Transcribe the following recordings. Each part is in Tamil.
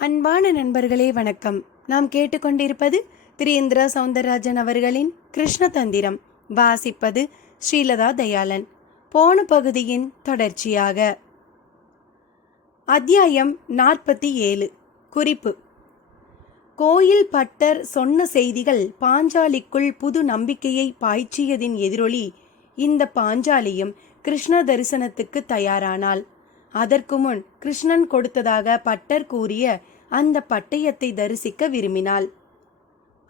அன்பான நண்பர்களே வணக்கம். நாம் கேட்டுக்கொண்டிருப்பது திரு இந்திரா சௌந்தரராஜன் அவர்களின் கிருஷ்ணதந்திரம். வாசிப்பது ஸ்ரீலதா தயாளன். போன பகுதியின் தொடர்ச்சியாக அத்தியாயம் 47. குறிப்பு: கோயில் பட்டர் சொன்ன செய்திகள் பாஞ்சாலிக்குள் புது நம்பிக்கையை பாய்ச்சியதின் எதிரொலி இந்த பாஞ்சாலியும் கிருஷ்ண தரிசனத்துக்கு தயாரானாள். அதற்கு முன் கிருஷ்ணன் கொடுத்ததாக பட்டர் கூறிய அந்த பட்டயத்தை தரிசிக்க விரும்பினாள்.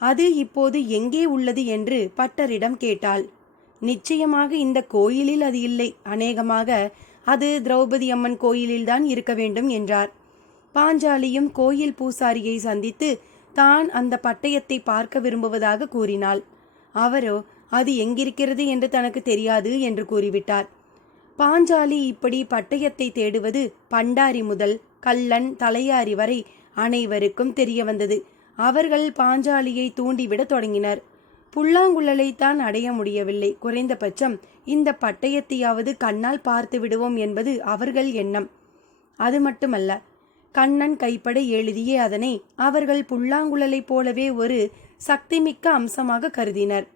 அது இப்போது எங்கே உள்ளது என்று பட்டரிடம் கேட்டாள். நிச்சயமாக இந்த கோயிலில் அது இல்லை, அநேகமாக அது திரௌபதி அம்மன் கோயிலில்தான் இருக்க வேண்டும் என்றார். பாஞ்சாலியும் கோயில் பூசாரியை சந்தித்து தான் அந்த பட்டயத்தை பார்க்க விரும்புவதாக கூறினாள். அவரோ அது எங்கிருக்கிறது என்று தனக்கு தெரியாது என்று கூறிவிட்டார். பாஞ்சாலி இப்படி பட்டயத்தை தேடுவது பண்டாரி முதல் கள்ளன் தலையாரி வரை அனைவருக்கும் தெரிய வந்தது. அவர்கள் பாஞ்சாலியை தூண்டிவிட தொடங்கினர். புல்லாங்குழலைத்தான் அடைய முடியவில்லை, குறைந்தபட்சம் இந்த பட்டயத்தையாவது கண்ணால் பார்த்து விடுவோம் என்பது அவர்கள் எண்ணம். அது மட்டுமல்ல, கண்ணன் கைப்பட எழுதிய அதனை அவர்கள் புல்லாங்குழலைப் போலவே ஒரு சக்திமிக்க அம்சமாக கருதினர்.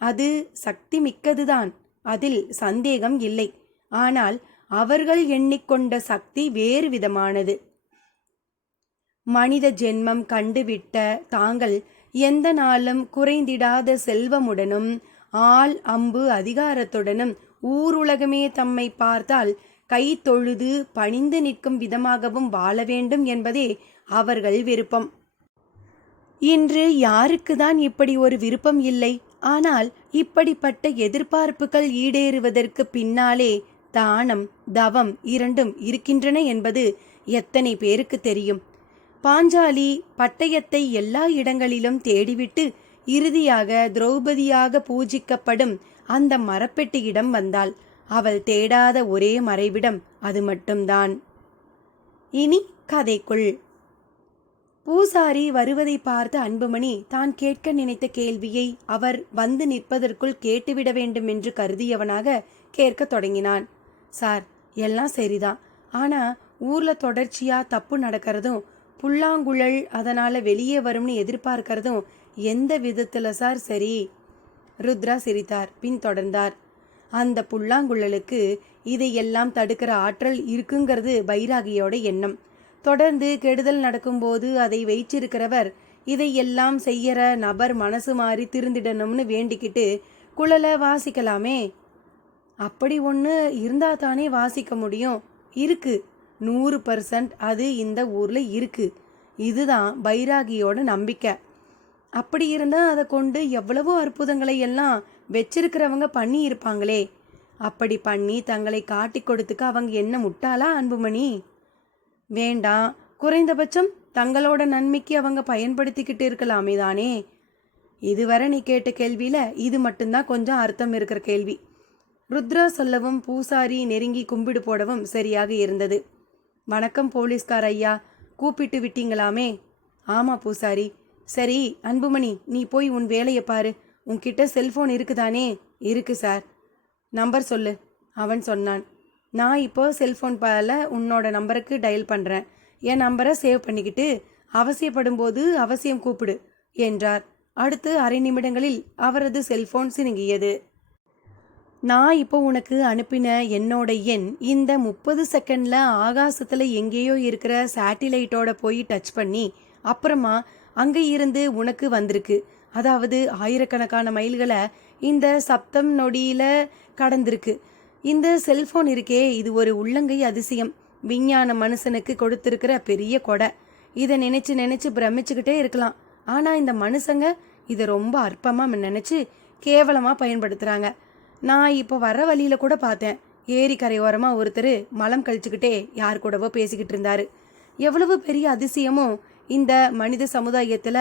அது சக்தி மிக்கதுதான், அதில் சந்தேகம் இல்லை. ஆனால் அவர்கள் எண்ணிக்கொண்ட சக்தி வேறு விதமானது. மனித ஜென்மம் கண்டுவிட்ட தாங்கள் எந்த நாளும் குறைந்திடாத செல்வமுடனும் ஆள் அம்பு அதிகாரத்துடனும் ஊருலகமே தம்மை பார்த்தால் கை தொழுது பணிந்து நிற்கும் விதமாகவும் வாழ வேண்டும் என்பதே அவர்கள் விருப்பம். இன்று யாருக்குதான் இப்படி ஒரு விருப்பம் இல்லை? ஆனால் இப்படிப்பட்ட எதிர்பார்ப்புகள் ஈடேறுவதற்கு பின்னாலே தானம் தவம் இரண்டும் இருக்கின்றன என்பது எத்தனை பேருக்கு தெரியும்? பாஞ்சாலி பட்டயத்தை எல்லா இடங்களிலும் தேடிவிட்டு இறுதியாக திரௌபதியாக பூஜிக்கப்படும் அந்த மரப்பெட்டியிடம் வந்தாள். அவள் தேடாத ஒரே மறைவிடம் அது மட்டும்தான். இனி கதைக்குள். பூசாரி வருவதை பார்த்த அன்புமணி தான் கேட்க நினைத்த கேள்வியை அவர் வந்து நிற்பதற்குள் கேட்டுவிட வேண்டும் என்று கருதியவனாக கேட்க தொடங்கினான். சார், எல்லாம் சரிதான், ஆனா ஊர்ல தொடர்ச்சியா தப்பு நடக்கிறதும் புல்லாங்குழல் அதனால வெளியே வரும்னு எதிர்பார்க்கிறதும் எந்த விதத்துல சார் சரி? ருத்ரா சிரித்தார். பின் தொடர்ந்தார். அந்த புல்லாங்குழலுக்கு இதையெல்லாம் தடுக்கிற ஆற்றல் இருக்குங்கிறது பைராகியோட எண்ணம். தொடர்ந்து கெடுதல் நடக்கும்போது அதை வைச்சிருக்கிறவர் இதையெல்லாம் செய்யற நபர் மனசு மாறி திருந்திடணும்னு வேண்டிக்கிட்டு குழலை வாசிக்கலாமே. அப்படி ஒன்று இருந்தா தானே வாசிக்க முடியும். இருக்கு, 100% அது இந்த ஊர்ல இருக்கு. இதுதான் பைராகியோட நம்பிக்கை. அப்படி இருந்தா அதை கொண்டு எவ்வளவோ அற்புதங்களை எல்லாம் வச்சிருக்கிறவங்க பண்ணி இருப்பாங்களே. அப்படி பண்ணி தங்களை காட்டி கொடுத்துக்க அவங்க என்ன முட்டாளா அன்புமணி? வேண்டாம், குறைந்தபட்சம் தங்களோட நன்மைக்கு அவங்க பயன்படுத்திக்கிட்டு இருக்கலாமே தானே. இதுவரை நீ கேட்ட கேள்வியில இது மட்டும்தான் கொஞ்சம் அர்த்தம் இருக்கிற கேள்வி. ருத்ரா சொல்லவும் பூசாரி நெருங்கி கும்பிடு போடவும் சரியாக இருந்தது. வணக்கம் போலீஸ்கார் ஐயா, கூப்பிட்டு விட்டீங்களாமே? ஆமா பூசாரி. சரி அன்புமணி, நீ போய் உன் வேலையை பாரு. உன்கிட்ட செல்போன் இருக்குதானே? இருக்கு சார். நம்பர் சொல்லு, அவன் சொன்னான். நான் இப்போ செல்போன் பால உன்னோட நம்பருக்கு டயல் பண்றேன். என் நம்பரை சேவ் பண்ணிக்கிட்டு அவசியப்படும் போது அவசியம் கூப்பிடு என்றார். அடுத்து அரை நிமிடங்களில் அவரது செல்போன் சினுங்கியது. நான் இப்போ உனக்கு அனுப்பின என்னோட எண் இந்த 30 செகண்ட்ல ஆகாசத்துல எங்கேயோ இருக்கிற சேட்டிலைட்டோட போய் டச் பண்ணி அப்புறமா அங்கே இருந்து உனக்கு வந்திருக்கு. அதாவது ஆயிரக்கணக்கான மைல்களை இந்த சப்தம் நொடியில கடந்திருக்கு. இந்த செல்போன் இருக்கே, இது ஒரு உள்ளங்கை அதிசயம். விஞ்ஞான மனுஷனுக்கு கொடுத்திருக்கிற பெரிய கொடை. இதை நினைச்சு நினைச்சு பிரமிச்சுக்கிட்டே இருக்கலாம். ஆனா இந்த மனுஷங்க இதை ரொம்ப அற்பமா நினைச்சு கேவலமா பயன்படுத்துறாங்க. நான் இப்போ வர்ற வழியில கூட பார்த்தேன். ஏரி கரையோரமா ஒருத்தர் மலம் கழிச்சுக்கிட்டே யார் கூடவோ பேசிக்கிட்டு இருந்தாரு. எவ்வளவு பெரிய அதிசயமோ! இந்த மனித சமுதாயத்துல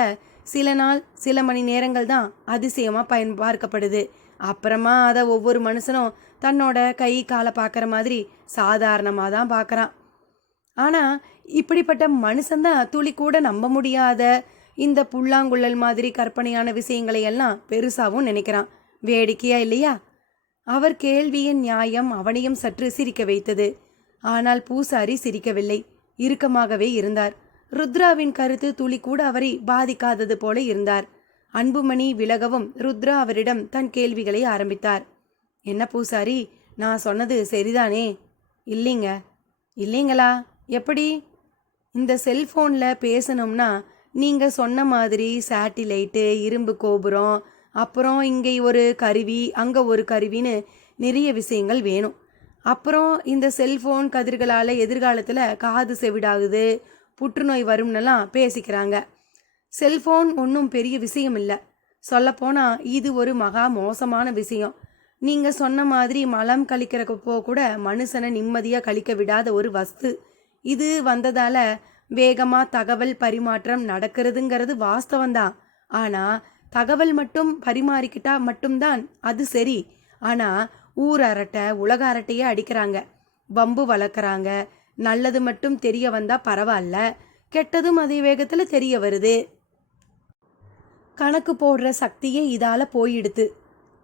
சில நாள் சில மணி நேரங்கள் தான் அதிசயமா பார்க்கப்படுது. அப்புறமா அதை ஒவ்வொரு மனுஷனும் தன்னோட கை காலை பார்க்குற மாதிரி சாதாரணமாக தான் பார்க்குறான். ஆனால் இப்படிப்பட்ட மனுஷன்தான் துளி கூட நம்ப முடியாத இந்த புல்லாங்குழல் மாதிரி கற்பனையான விஷயங்களை எல்லாம் பெருசாகவும் நினைக்கிறான். வேடிக்கையா இல்லையா? அவர் கேள்வியின் நியாயம் அவனையும் சற்று சிரிக்க வைத்தது. ஆனால் பூசாரி சிரிக்கவில்லை, இறுக்கமாகவே இருந்தார். ருத்ராவின் கருத்து துளி கூட அவரை பாதிக்காதது போல இருந்தார். அன்புமணி விலகவும் ருத்ரா அவரிடம் தன் கேள்விகளை ஆரம்பித்தார். என்ன பூசாரி, நான் சொன்னது சரிதானே? இல்லைங்க. இல்லைங்களா? எப்படி? இந்த செல்போனில் பேசணும்னா நீங்கள் சொன்ன மாதிரி சேட்டிலைட்டு, இரும்பு கோபுரம், அப்புறம் இங்கே ஒரு கருவி, அங்கே ஒரு கருவின்னு நிறைய விஷயங்கள் வேணும். அப்புறம் இந்த செல்ஃபோன் கதிர்களால் எதிர்காலத்தில் காது செவிடாகுது, புற்றுநோய் வரும்னெல்லாம் பேசிக்கிறாங்க. செல்ஃபோன் ஒன்றும் பெரிய விஷயம் இல்லை. சொல்லப்போனால் இது ஒரு மகா மோசமான விஷயம். நீங்கள் சொன்ன மாதிரி மலம் கழிக்கிறப்போ கூட மனுஷனை நிம்மதியாக கழிக்க விடாத ஒரு வஸ்து. இது வந்ததால் வேகமாக தகவல் பரிமாற்றம் நடக்கிறதுங்கிறது வாஸ்தவந்தான். ஆனால் தகவல் மட்டும் பரிமாறிக்கிட்டா மட்டும்தான் அது சரி. ஆனால் ஊர் அரட்டை, உலக அரட்டையே அடிக்கிறாங்க, வம்பு வளர்க்குறாங்க. நல்லது மட்டும் தெரிய வந்தால் பரவாயில்ல, கெட்டதும் அதே வேகத்தில் தெரிய வருது. கணக்கு போடுற சக்தியே இதால் போயிடுது.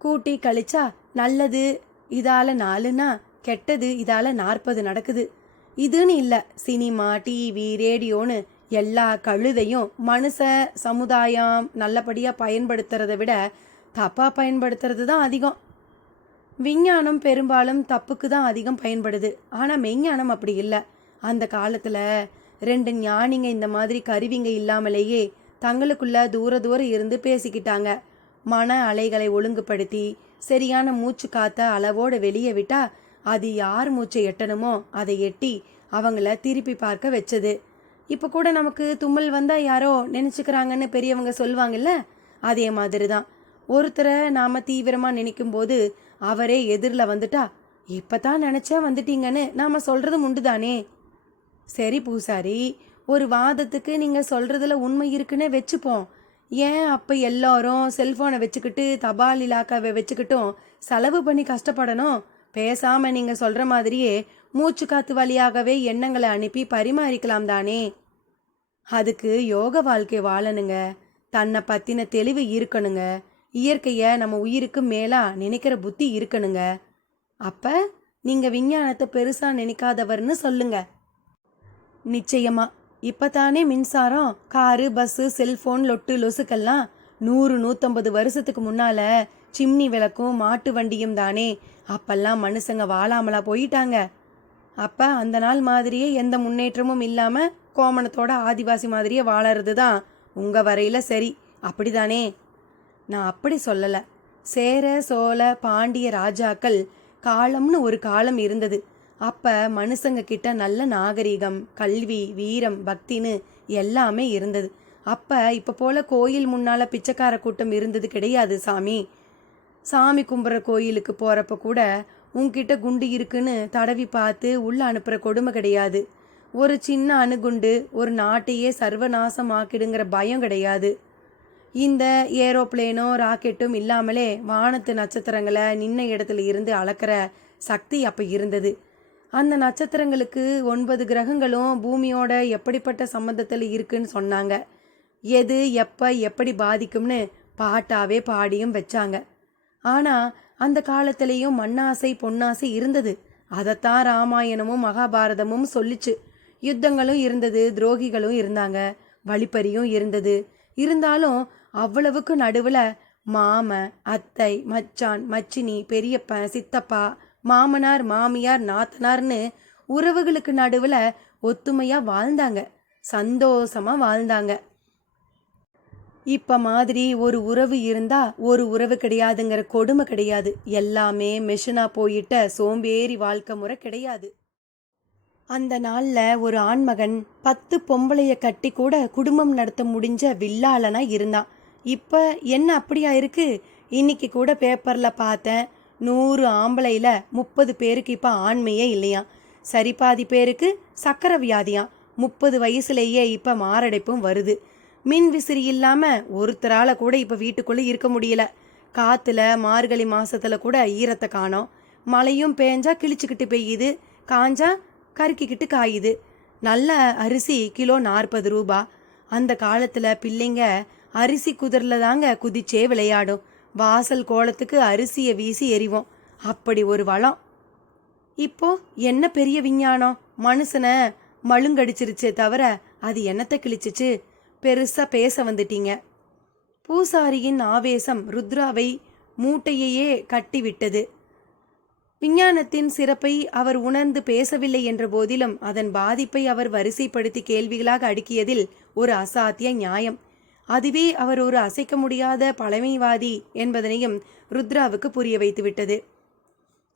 கூட்டி கழிச்சா நல்லது இதால் 4னா கெட்டது இதால் 40 நடக்குது. இதுன்னு இல்லை, சினிமா, டிவி, ரேடியோன்னு எல்லா கழுதையும் மனுஷ சமுதாயம் நல்லபடியாக பயன்படுத்துறத விட தப்பாக பயன்படுத்துறது தான் அதிகம். விஞ்ஞானம் பெரும்பாலும் தப்புக்கு தான் அதிகம் பயன்படுது. ஆனால் மெய்ஞானம் அப்படி இல்லை. அந்த காலத்தில் 2 ஞானிங்க இந்த மாதிரி கருவிங்க இல்லாமலேயே தங்களுக்குள்ள தூரம் இருந்து பேசிக்கிட்டாங்க. மன அலைகளை ஒழுங்குபடுத்தி சரியான மூச்சு காத்த அளவோடு வெளியே விட்டா அது யார் மூச்சை எட்டணுமோ அதை எட்டி அவங்கள திருப்பி பார்க்க வச்சது. இப்போ கூட நமக்கு தும்மல் வந்தால் யாரோ நினச்சிக்கிறாங்கன்னு பெரியவங்க சொல்லுவாங்கல்ல, அதே மாதிரி தான். ஒருத்தரை நாம் தீவிரமாக நினைக்கும் போது அவரே எதிரில் வந்துட்டா இப்போ தான் நினச்சா வந்துட்டீங்கன்னு நாம் சொல்கிறது உண்டு தானே. சரி பூசாரி, ஒரு வாதத்துக்கு நீங்கள் சொல்கிறதுல உண்மை இருக்குன்னு வச்சுப்போம். ஏன் அப்போ எல்லாரும் செல்ஃபோனை வச்சுக்கிட்டு தபால் இலாக்காவை வச்சுக்கிட்டும் செலவு பண்ணி கஷ்டப்படணும்? பேசாமல் நீங்கள் சொல்கிற மாதிரியே மூச்சு காத்து வழியாகவே எண்ணங்களை அனுப்பி பரிமாறிக்கலாம் தானே. அதுக்கு யோக வாழ்க்கை வாழணுங்க, தன்னை பற்றின தெளிவு இருக்கணுங்க, இயற்கையை நம்ம உயிருக்கு மேலாக நினைக்கிற புத்தி இருக்கணுங்க. அப்போ நீங்கள் விஞ்ஞானத்தை பெருசாக நினைக்காதவர்னு சொல்லுங்க. நிச்சயமா இப்போ தானே மின்சாரம், காரு, பஸ்ஸு, செல்ஃபோன், லொட்டு லொசுக்கெல்லாம் 100-150 வருஷத்துக்கு முன்னால் சிம்னி விளக்கும் மாட்டு வண்டியும் தானே. அப்பெல்லாம் மனுஷங்க வாழாமலா போயிட்டாங்க. அப்போ அந்த நாள் மாதிரியே எந்த முன்னேற்றமும் இல்லாமல் கோமணத்தோட ஆதிவாசி மாதிரியே வாழறது தான் உங்கள் வரையில் சரி, அப்படி தானே? நான் அப்படி சொல்லலை. சேர, சோழ, பாண்டிய ராஜாக்கள் காலம்னு ஒரு காலம் இருந்தது. அப்போ மனுஷங்க கிட்ட நல்ல நாகரிகம், கல்வி, வீரம், பக்தின்னு எல்லாமே இருந்தது. அப்போ இப்போ போல் கோயில் முன்னால் பிச்சைக்கார கூட்டம் இருந்தது கிடையாது சாமி. சாமி கும்பிட்ற கோயிலுக்கு போகிறப்ப கூட உன்கிட்ட குண்டு இருக்குன்னு தடவி பார்த்து உள்ளே அனுப்புகிற கொடுமை கிடையாது. ஒரு சின்ன அணுகுண்டு ஒரு நாட்டையே சர்வநாசம் ஆக்கிடுங்கிற பயம் கிடையாது. இந்த ஏரோப்ளேனோ ராக்கெட்டும் இல்லாமலே வானத்து நட்சத்திரங்களை நின்ன இடத்துல இருந்து அளக்கிற சக்தி அப்போ இருந்தது. அந்த நட்சத்திரங்களுக்கு 9 கிரகங்களும் பூமியோட எப்படிப்பட்ட சம்பந்தத்தில் இருக்குன்னு சொன்னாங்க. எது எப்போ எப்படி பாதிக்கும்னு பாட்டாவே பாடியும் வச்சாங்க. ஆனால் அந்த காலத்திலேயும் மண்ணாசை பொன்னாசை இருந்தது. அதைத்தான் ராமாயணமும் மகாபாரதமும் சொல்லிச்சு. யுத்தங்களும் இருந்தது, துரோகிகளும் இருந்தாங்க, வழிப்பறியும் இருந்தது. இருந்தாலும் அவ்வளவுக்கு நடுவில் மாம, அத்தை, மச்சான், மச்சினி, பெரியப்பன், சித்தப்பா, மாமனார், மாமியார், நாத்தனார்னு உறவுகளுக்கு நடுவில் ஒத்துமையாக வாழ்ந்தாங்க, சந்தோஷமாக வாழ்ந்தாங்க. இப்போ மாதிரி ஒரு உறவு இருந்தால் ஒரு உறவு கிடையாதுங்கிற கொடுமை கிடையாது. எல்லாமே மெஷினாக போயிட்ட சோம்பேறி வாழ்க்கை முறை கிடையாது. அந்த நாளில் ஒரு ஆண்மகன் 10 பொம்பளைய கட்டி கூட குடும்பம் நடத்த முடிஞ்ச வில்லாளனா இருந்தான். இப்போ என்ன அப்படியா இருக்கு? இன்னைக்கு கூட பேப்பரில் பார்த்தேன், 100 ஆம்பளையில் 30 பேருக்கு இப்போ ஆண்மையே இல்லையா. சரி பாதி பேருக்கு சக்கரை வியாதியாம். 30 வயசுலேயே இப்போ மாரடைப்பும் வருது. மின் விசிறி இல்லாமல் ஒருத்தரால் கூட இப்போ வீட்டுக்குள்ளே இருக்க முடியல. காற்றுல மார்கழி மாதத்தில் கூட ஈரத்தை காணோம். மழையும் பேஞ்சா கிழிச்சுக்கிட்டு பெய்யுது, காஞ்சா கருக்கிக்கிட்டு காயுது. நல்ல அரிசி கிலோ 40 ரூபா. அந்த காலத்தில் பிள்ளைங்க அரிசி குதிரில் தாங்க குதிச்சே விளையாடும். வாசல் கோலத்துக்கு அரிசியை வீசி எறிவோம். அப்படி ஒரு வளம். இப்போ என்ன பெரிய விஞ்ஞானம், மனுஷனை மழுங்கடிச்சிருச்சே தவிர அது என்னத்தை கிழிச்சிச்சு? பெருசா பேச வந்துட்டீங்க. பூசாரியின் ஆவேசம் ருத்ராவை மூட்டையையே கட்டிவிட்டது. விஞ்ஞானத்தின் சிறப்பை அவர் உணர்ந்து பேசவில்லை என்ற போதிலும் அதன் பாதிப்பை அவர் வரிசைப்படுத்தி கேள்விகளாக அடுக்கியதில் ஒரு அசாத்திய நியாயம். அதுவே அவர் ஒரு அசைக்க முடியாத பழமைவாதி என்பதனையும் ருத்ராவுக்கு புரிய வைத்து விட்டது.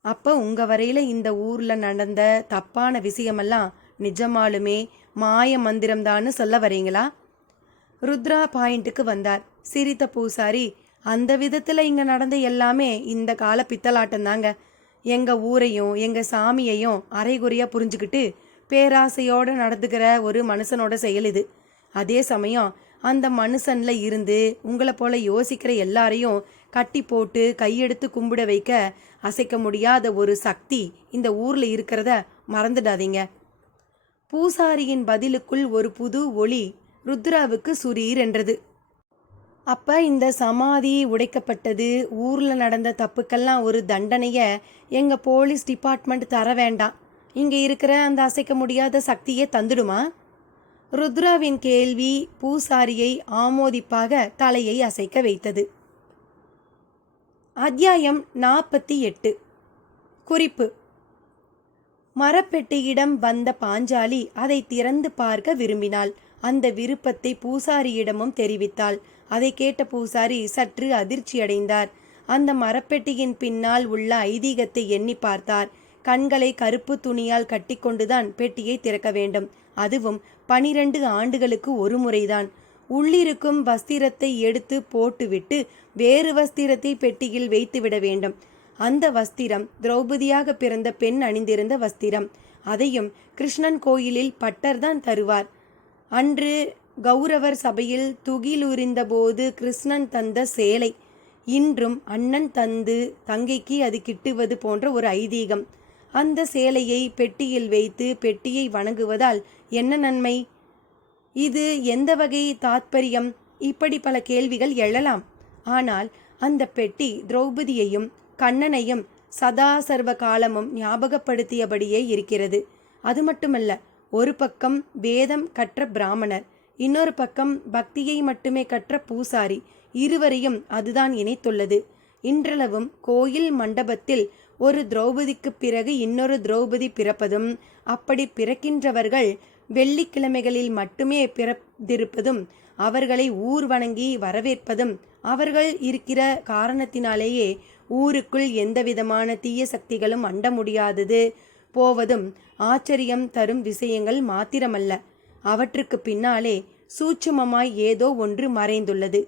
அப்போ உங்க வரையில இந்த ஊர்ல நடந்த தப்பான விஷயமெல்லாம் நிஜமாலுமே மாய மந்திரம்தான்னு சொல்ல வரீங்களா? ருத்ரா பாயிண்ட்டுக்கு வந்தார். சிரித்த பூசாரி, அந்த விதத்துல இங்க நடந்த எல்லாமே இந்த கால பித்தலாட்டம் தாங்க. எங்க ஊரையும் எங்க சாமியையும் அரைகுறையா புரிஞ்சுக்கிட்டு பேராசையோட நடந்துக்கிற ஒரு மனுஷனோட செயல் இது. அதே சமயம் அந்த மனுஷன்ல இருந்து உங்களை போல யோசிக்கிற எல்லாரையும் கட்டி போட்டு கையெடுத்து கும்பிட வைக்க அசைக்க முடியாத ஒரு சக்தி இந்த ஊர்ல இருக்கிறத மறந்துடாதீங்க. பூசாரியின் பதிலுக்குள் ஒரு புது ஒளி ருத்ராவுக்கு சுரீர் என்றது. அப்ப இந்த சமாதி உடைக்கப்பட்டது, ஊர்ல நடந்த தப்புக்கெல்லாம் ஒரு தண்டனைய எங்க போலீஸ் டிபார்ட்மெண்ட் தர வேண்டாம், இங்க இருக்கிற அந்த அசைக்க முடியாத சக்தியே தந்துடுமா? ருத்ராவின் கேள்வி பூசாரியை ஆமோதிப்பாக தலையை அசைக்க வைத்தது. அத்தியாயம் 48. குறிப்பு: மரப்பெட்டியிடம் வந்த பாஞ்சாலி அதை திறந்து பார்க்க விரும்பினாள். அந்த விருப்பத்தை பூசாரியிடமும் தெரிவித்தாள். அதை கேட்ட பூசாரி சற்று அதிர்ச்சியடைந்தார். அந்த மரப்பெட்டியின் பின்னால் உள்ள ஐதீகத்தை எண்ணி பார்த்தார். கண்களை கருப்பு துணியால் கட்டிக்கொண்டுதான் பெட்டியை திறக்க வேண்டும். அதுவும் 12 ஆண்டுகளுக்கு ஒரு முறைதான். உள்ளிருக்கும் வஸ்திரத்தை எடுத்து போட்டுவிட்டு வேறு வஸ்திரத்தை பெட்டியில் வைத்துவிட வேண்டும். அந்த வஸ்திரம் திரௌபதியாக பிறந்த பெண் அணிந்திருந்த வஸ்திரம். அதையும் கிருஷ்ணன் கோயிலில் பட்டர்தான் தருவார். அன்று கௌரவர் சபையில் துகிலுரிந்த போது கிருஷ்ணன் தந்த சேலை இன்றும் அண்ணன் தந்து தங்கைக்கு அது கிட்டுவது போன்ற ஒரு ஐதீகம். அந்த சேலையை பெட்டியில் வைத்து பெட்டியை வணங்குவதால் என்ன நன்மை? இது எந்த வகை தாத்பரியம்? இப்படி பல கேள்விகள் எழலாம். ஆனால் அந்த பெட்டி திரௌபதியையும் கண்ணனையும் சதா சர்வ காலமும் ஞாபகப்படுத்தியபடியே இருக்கிறது. அது மட்டுமல்ல, ஒரு பக்கம் வேதம் கற்ற பிராமணர், இன்னொரு பக்கம் பக்தியை மட்டுமே கற்ற பூசாரி. இருவரையும் அதுதான் இணைத்துள்ளது. இன்றளவும் கோயில் மண்டபத்தில் ஒரு திரௌபதிக்கு பிறகு இன்னொரு திரௌபதி பிறப்பதும், அப்படி பிறக்கின்றவர்கள் வெள்ளிக்கிழமைகளில் மட்டுமே பிறந்திருப்பதும், அவர்களை ஊர் வணங்கி வரவேற்பதும், அவர்கள் இருக்கிற காரணத்தினாலேயே ஊருக்குள் எந்தவிதமான தீய சக்திகளும் அண்ட முடியாதது போவதும் ஆச்சரியம் தரும் விஷயங்கள் மாத்திரமல்ல, அவற்றுக்கு பின்னாலே சூட்சுமமாய் ஏதோ ஒன்று மறைந்துள்ளது.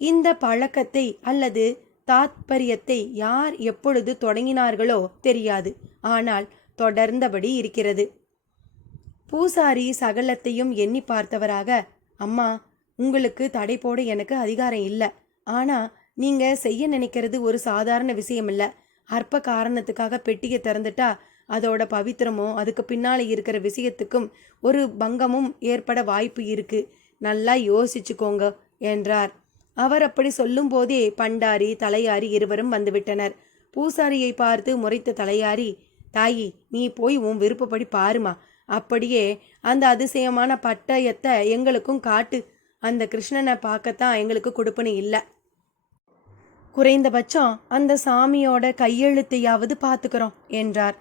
இந்த பழக்கத்தை அல்லது தாத்பரியத்தை யார் எப்பொழுது தொடங்கினார்களோ தெரியாது. ஆனால் தொடர்ந்தபடி இருக்கிறது. பூசாரி சகலத்தையும் எண்ணி பார்த்தவராக, அம்மா, உங்களுக்கு தடை போட எனக்கு அதிகாரம் இல்லை. ஆனா நீங்க செய்ய நினைக்கிறது ஒரு சாதாரண விஷயம் இல்லை. அற்ப காரணத்துக்காக பெட்டியை திறந்துட்டா அதோட பவித்திரமோ அதுக்கு பின்னால இருக்கிற விஷயத்துக்கும் ஒரு பங்கமும் ஏற்பட வாய்ப்பு இருக்கு. நல்லா யோசிச்சுக்கோங்க என்றார். அவர் அப்படி சொல்லும் போதே பண்டாரி தலையாரி இருவரும் வந்துவிட்டனர். பூசாரியை பார்த்து முறைத்த தலையாரி, தாயி, நீ போய் உன் விருப்பப்படி பாருமா. அப்படியே அந்த அதிசயமான பட்டயத்தை எங்களுக்கும் காட்டு. அந்த கிருஷ்ணனை பார்க்கத்தான் எங்களுக்கு கொடுப்பனு இல்லை. குறைந்தபட்சம் அந்த சாமியோட கையெழுத்தையாவது பார்த்துக்கிறோம் என்றார்.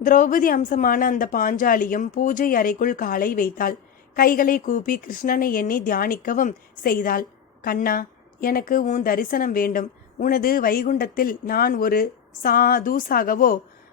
திரௌபதி அம்சமான அந்த பாஞ்சாலியும் பூஜை அறைக்குள் காலை வைத்தாள். கைகளை கூப்பி கிருஷ்ணனை எண்ணி தியானிக்கவும் செய்தாள். கண்ணா, எனக்கு உன் தரிசனம் வேண்டும். உனது வைகுண்டத்தில் நான் ஒரு தூசாகவோ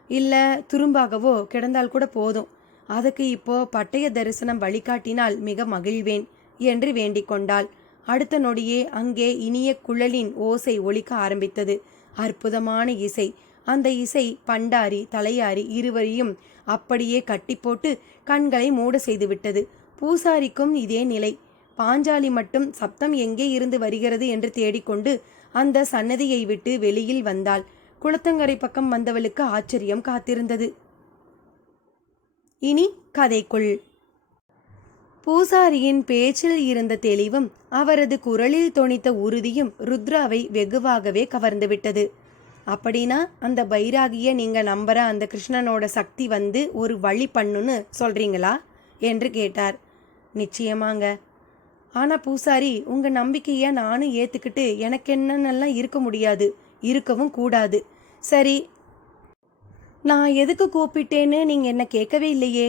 இல்லை துரும்பாகவோ கிடந்தால் கூட போதும். அதுக்கு இப்போ பட்டய தரிசனம் வழிகாட்டினால் மிக மகிழ்வேன் என்று வேண்டிக் கொண்டாள். அடுத்த நொடியே அங்கே இனிய குழலின் ஓசை ஒலிக்க ஆரம்பித்தது. அற்புதமான இசை. அந்த இசை பண்டாரி தலையாரி இருவரையும் அப்படியே கட்டி போட்டு கண்களை மூட செய்துவிட்டது. பூசாரிக்கும் இதே நிலை. பாஞ்சாலி மட்டும் சப்தம் எங்கே இருந்து வருகிறது என்று தேடிக்கொண்டு அந்த சன்னதியை விட்டு வெளியில் வந்தாள். குளத்தங்கரை பக்கம் வந்தவளுக்கு ஆச்சரியம் காத்திருந்தது. இனி கதைக்குள். பூசாரியின் பேச்சில் இருந்த தெளிவும் அவரது குரலில் தொனித்த உறுதியும் ருத்ராவை வெகுவாகவே கவர்ந்துவிட்டது. அப்படின்னா அந்த பைராகிய நீங்க நம்புற அந்த கிருஷ்ணனோட சக்தி வந்து ஒரு வழி பண்ணுன்னு சொல்றீங்களா என்று கேட்டார். நிச்சயமாங்க. ஆனா பூசாரி, உங்க நம்பிக்கைய நானும் ஏத்துக்கிட்டு எனக்கு என்னன்னெல்லாம் இருக்க முடியாது, இருக்கவும் கூடாது. சரி, நான் எதுக்கு கூப்பிட்டேன்னு நீங்க என்ன கேட்கவே இல்லையே.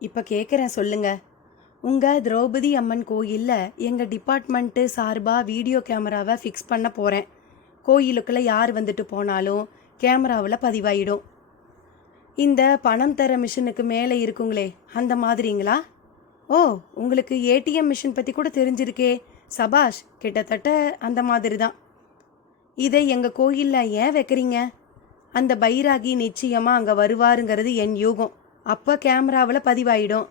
இப்ப கேட்குறேன், சொல்லுங்க. உங்க திரௌபதி அம்மன் கோயில்ல எங்க டிபார்ட்மெண்ட்டு சார்பா வீடியோ கேமராவை ஃபிக்ஸ் பண்ண போறேன். கோயிலுக்குள்ள யார் வந்துட்டு போனாலும் கேமராவில் பதிவாயிடும். இந்த பணம் தர மிஷினுக்கு மேலே இருக்குங்களே, அந்த மாதிரிங்களா? ஓ, உங்களுக்கு ஏடிஎம் மிஷின் பற்றி கூட தெரிஞ்சிருக்கே. சபாஷ், கிட்டத்தட்ட அந்த மாதிரி தான். இதை எங்கள் கோயிலில் ஏன் வைக்கிறீங்க? அந்த பைராகி நிச்சயமாக அங்கே வருவாருங்கிறது என் யூகம். அப்போ கேமராவில் பதிவாயிடும்.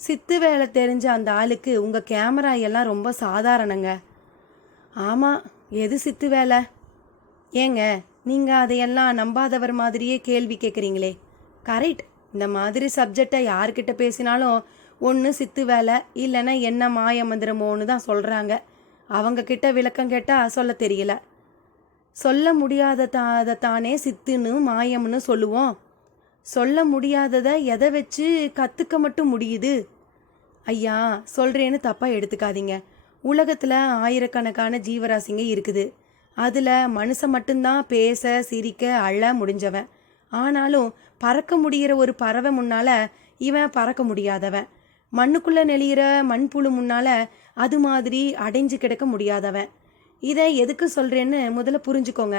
சித்து வேலை தெரிஞ்ச அந்த ஆளுக்கு உங்கள் கேமரா எல்லாம் ரொம்ப சாதாரணங்க. ஆமாம், எது சித்து வேலை? ஏங்க, நீங்கள் அதையெல்லாம் நம்பாதவர் மாதிரியே கேள்வி கேட்குறீங்களே. கரெக்ட். இந்த மாதிரி சப்ஜெக்டை யார்கிட்ட பேசினாலும் ஒன்று சித்து வேலை, இல்லைன்னா என்ன மாய மந்திரமோன்னு தான் சொல்கிறாங்க. அவங்க கிட்ட விளக்கம் கேட்டால் சொல்ல தெரியல. சொல்ல முடியாததை தானே சித்துன்னு மாயம்னு சொல்லுவோம். சொல்ல முடியாததை எதை வச்சு கற்றுக்க மட்டும் முடியுது? ஐயா, சொல்கிறேன்னு தப்பாக எடுத்துக்காதீங்க. உலகத்தில் ஆயிரக்கணக்கான ஜீவராசிங்க இருக்குது. அதில் மனுஷன் மட்டும்தான் பேச, சிரிக்க, அழ முடிஞ்சவன். ஆனாலும் பறக்க முடிகிற ஒரு பறவை முன்னால் இவன் பறக்க முடியாதவன். மண்ணுக்குள்ளே நெளிகிற மண்புழு முன்னால் அது மாதிரி அடைஞ்சு கிடக்க முடியாதவன். இதை எதுக்கு சொல்கிறேன்னு முதல்ல புரிஞ்சுக்கோங்க.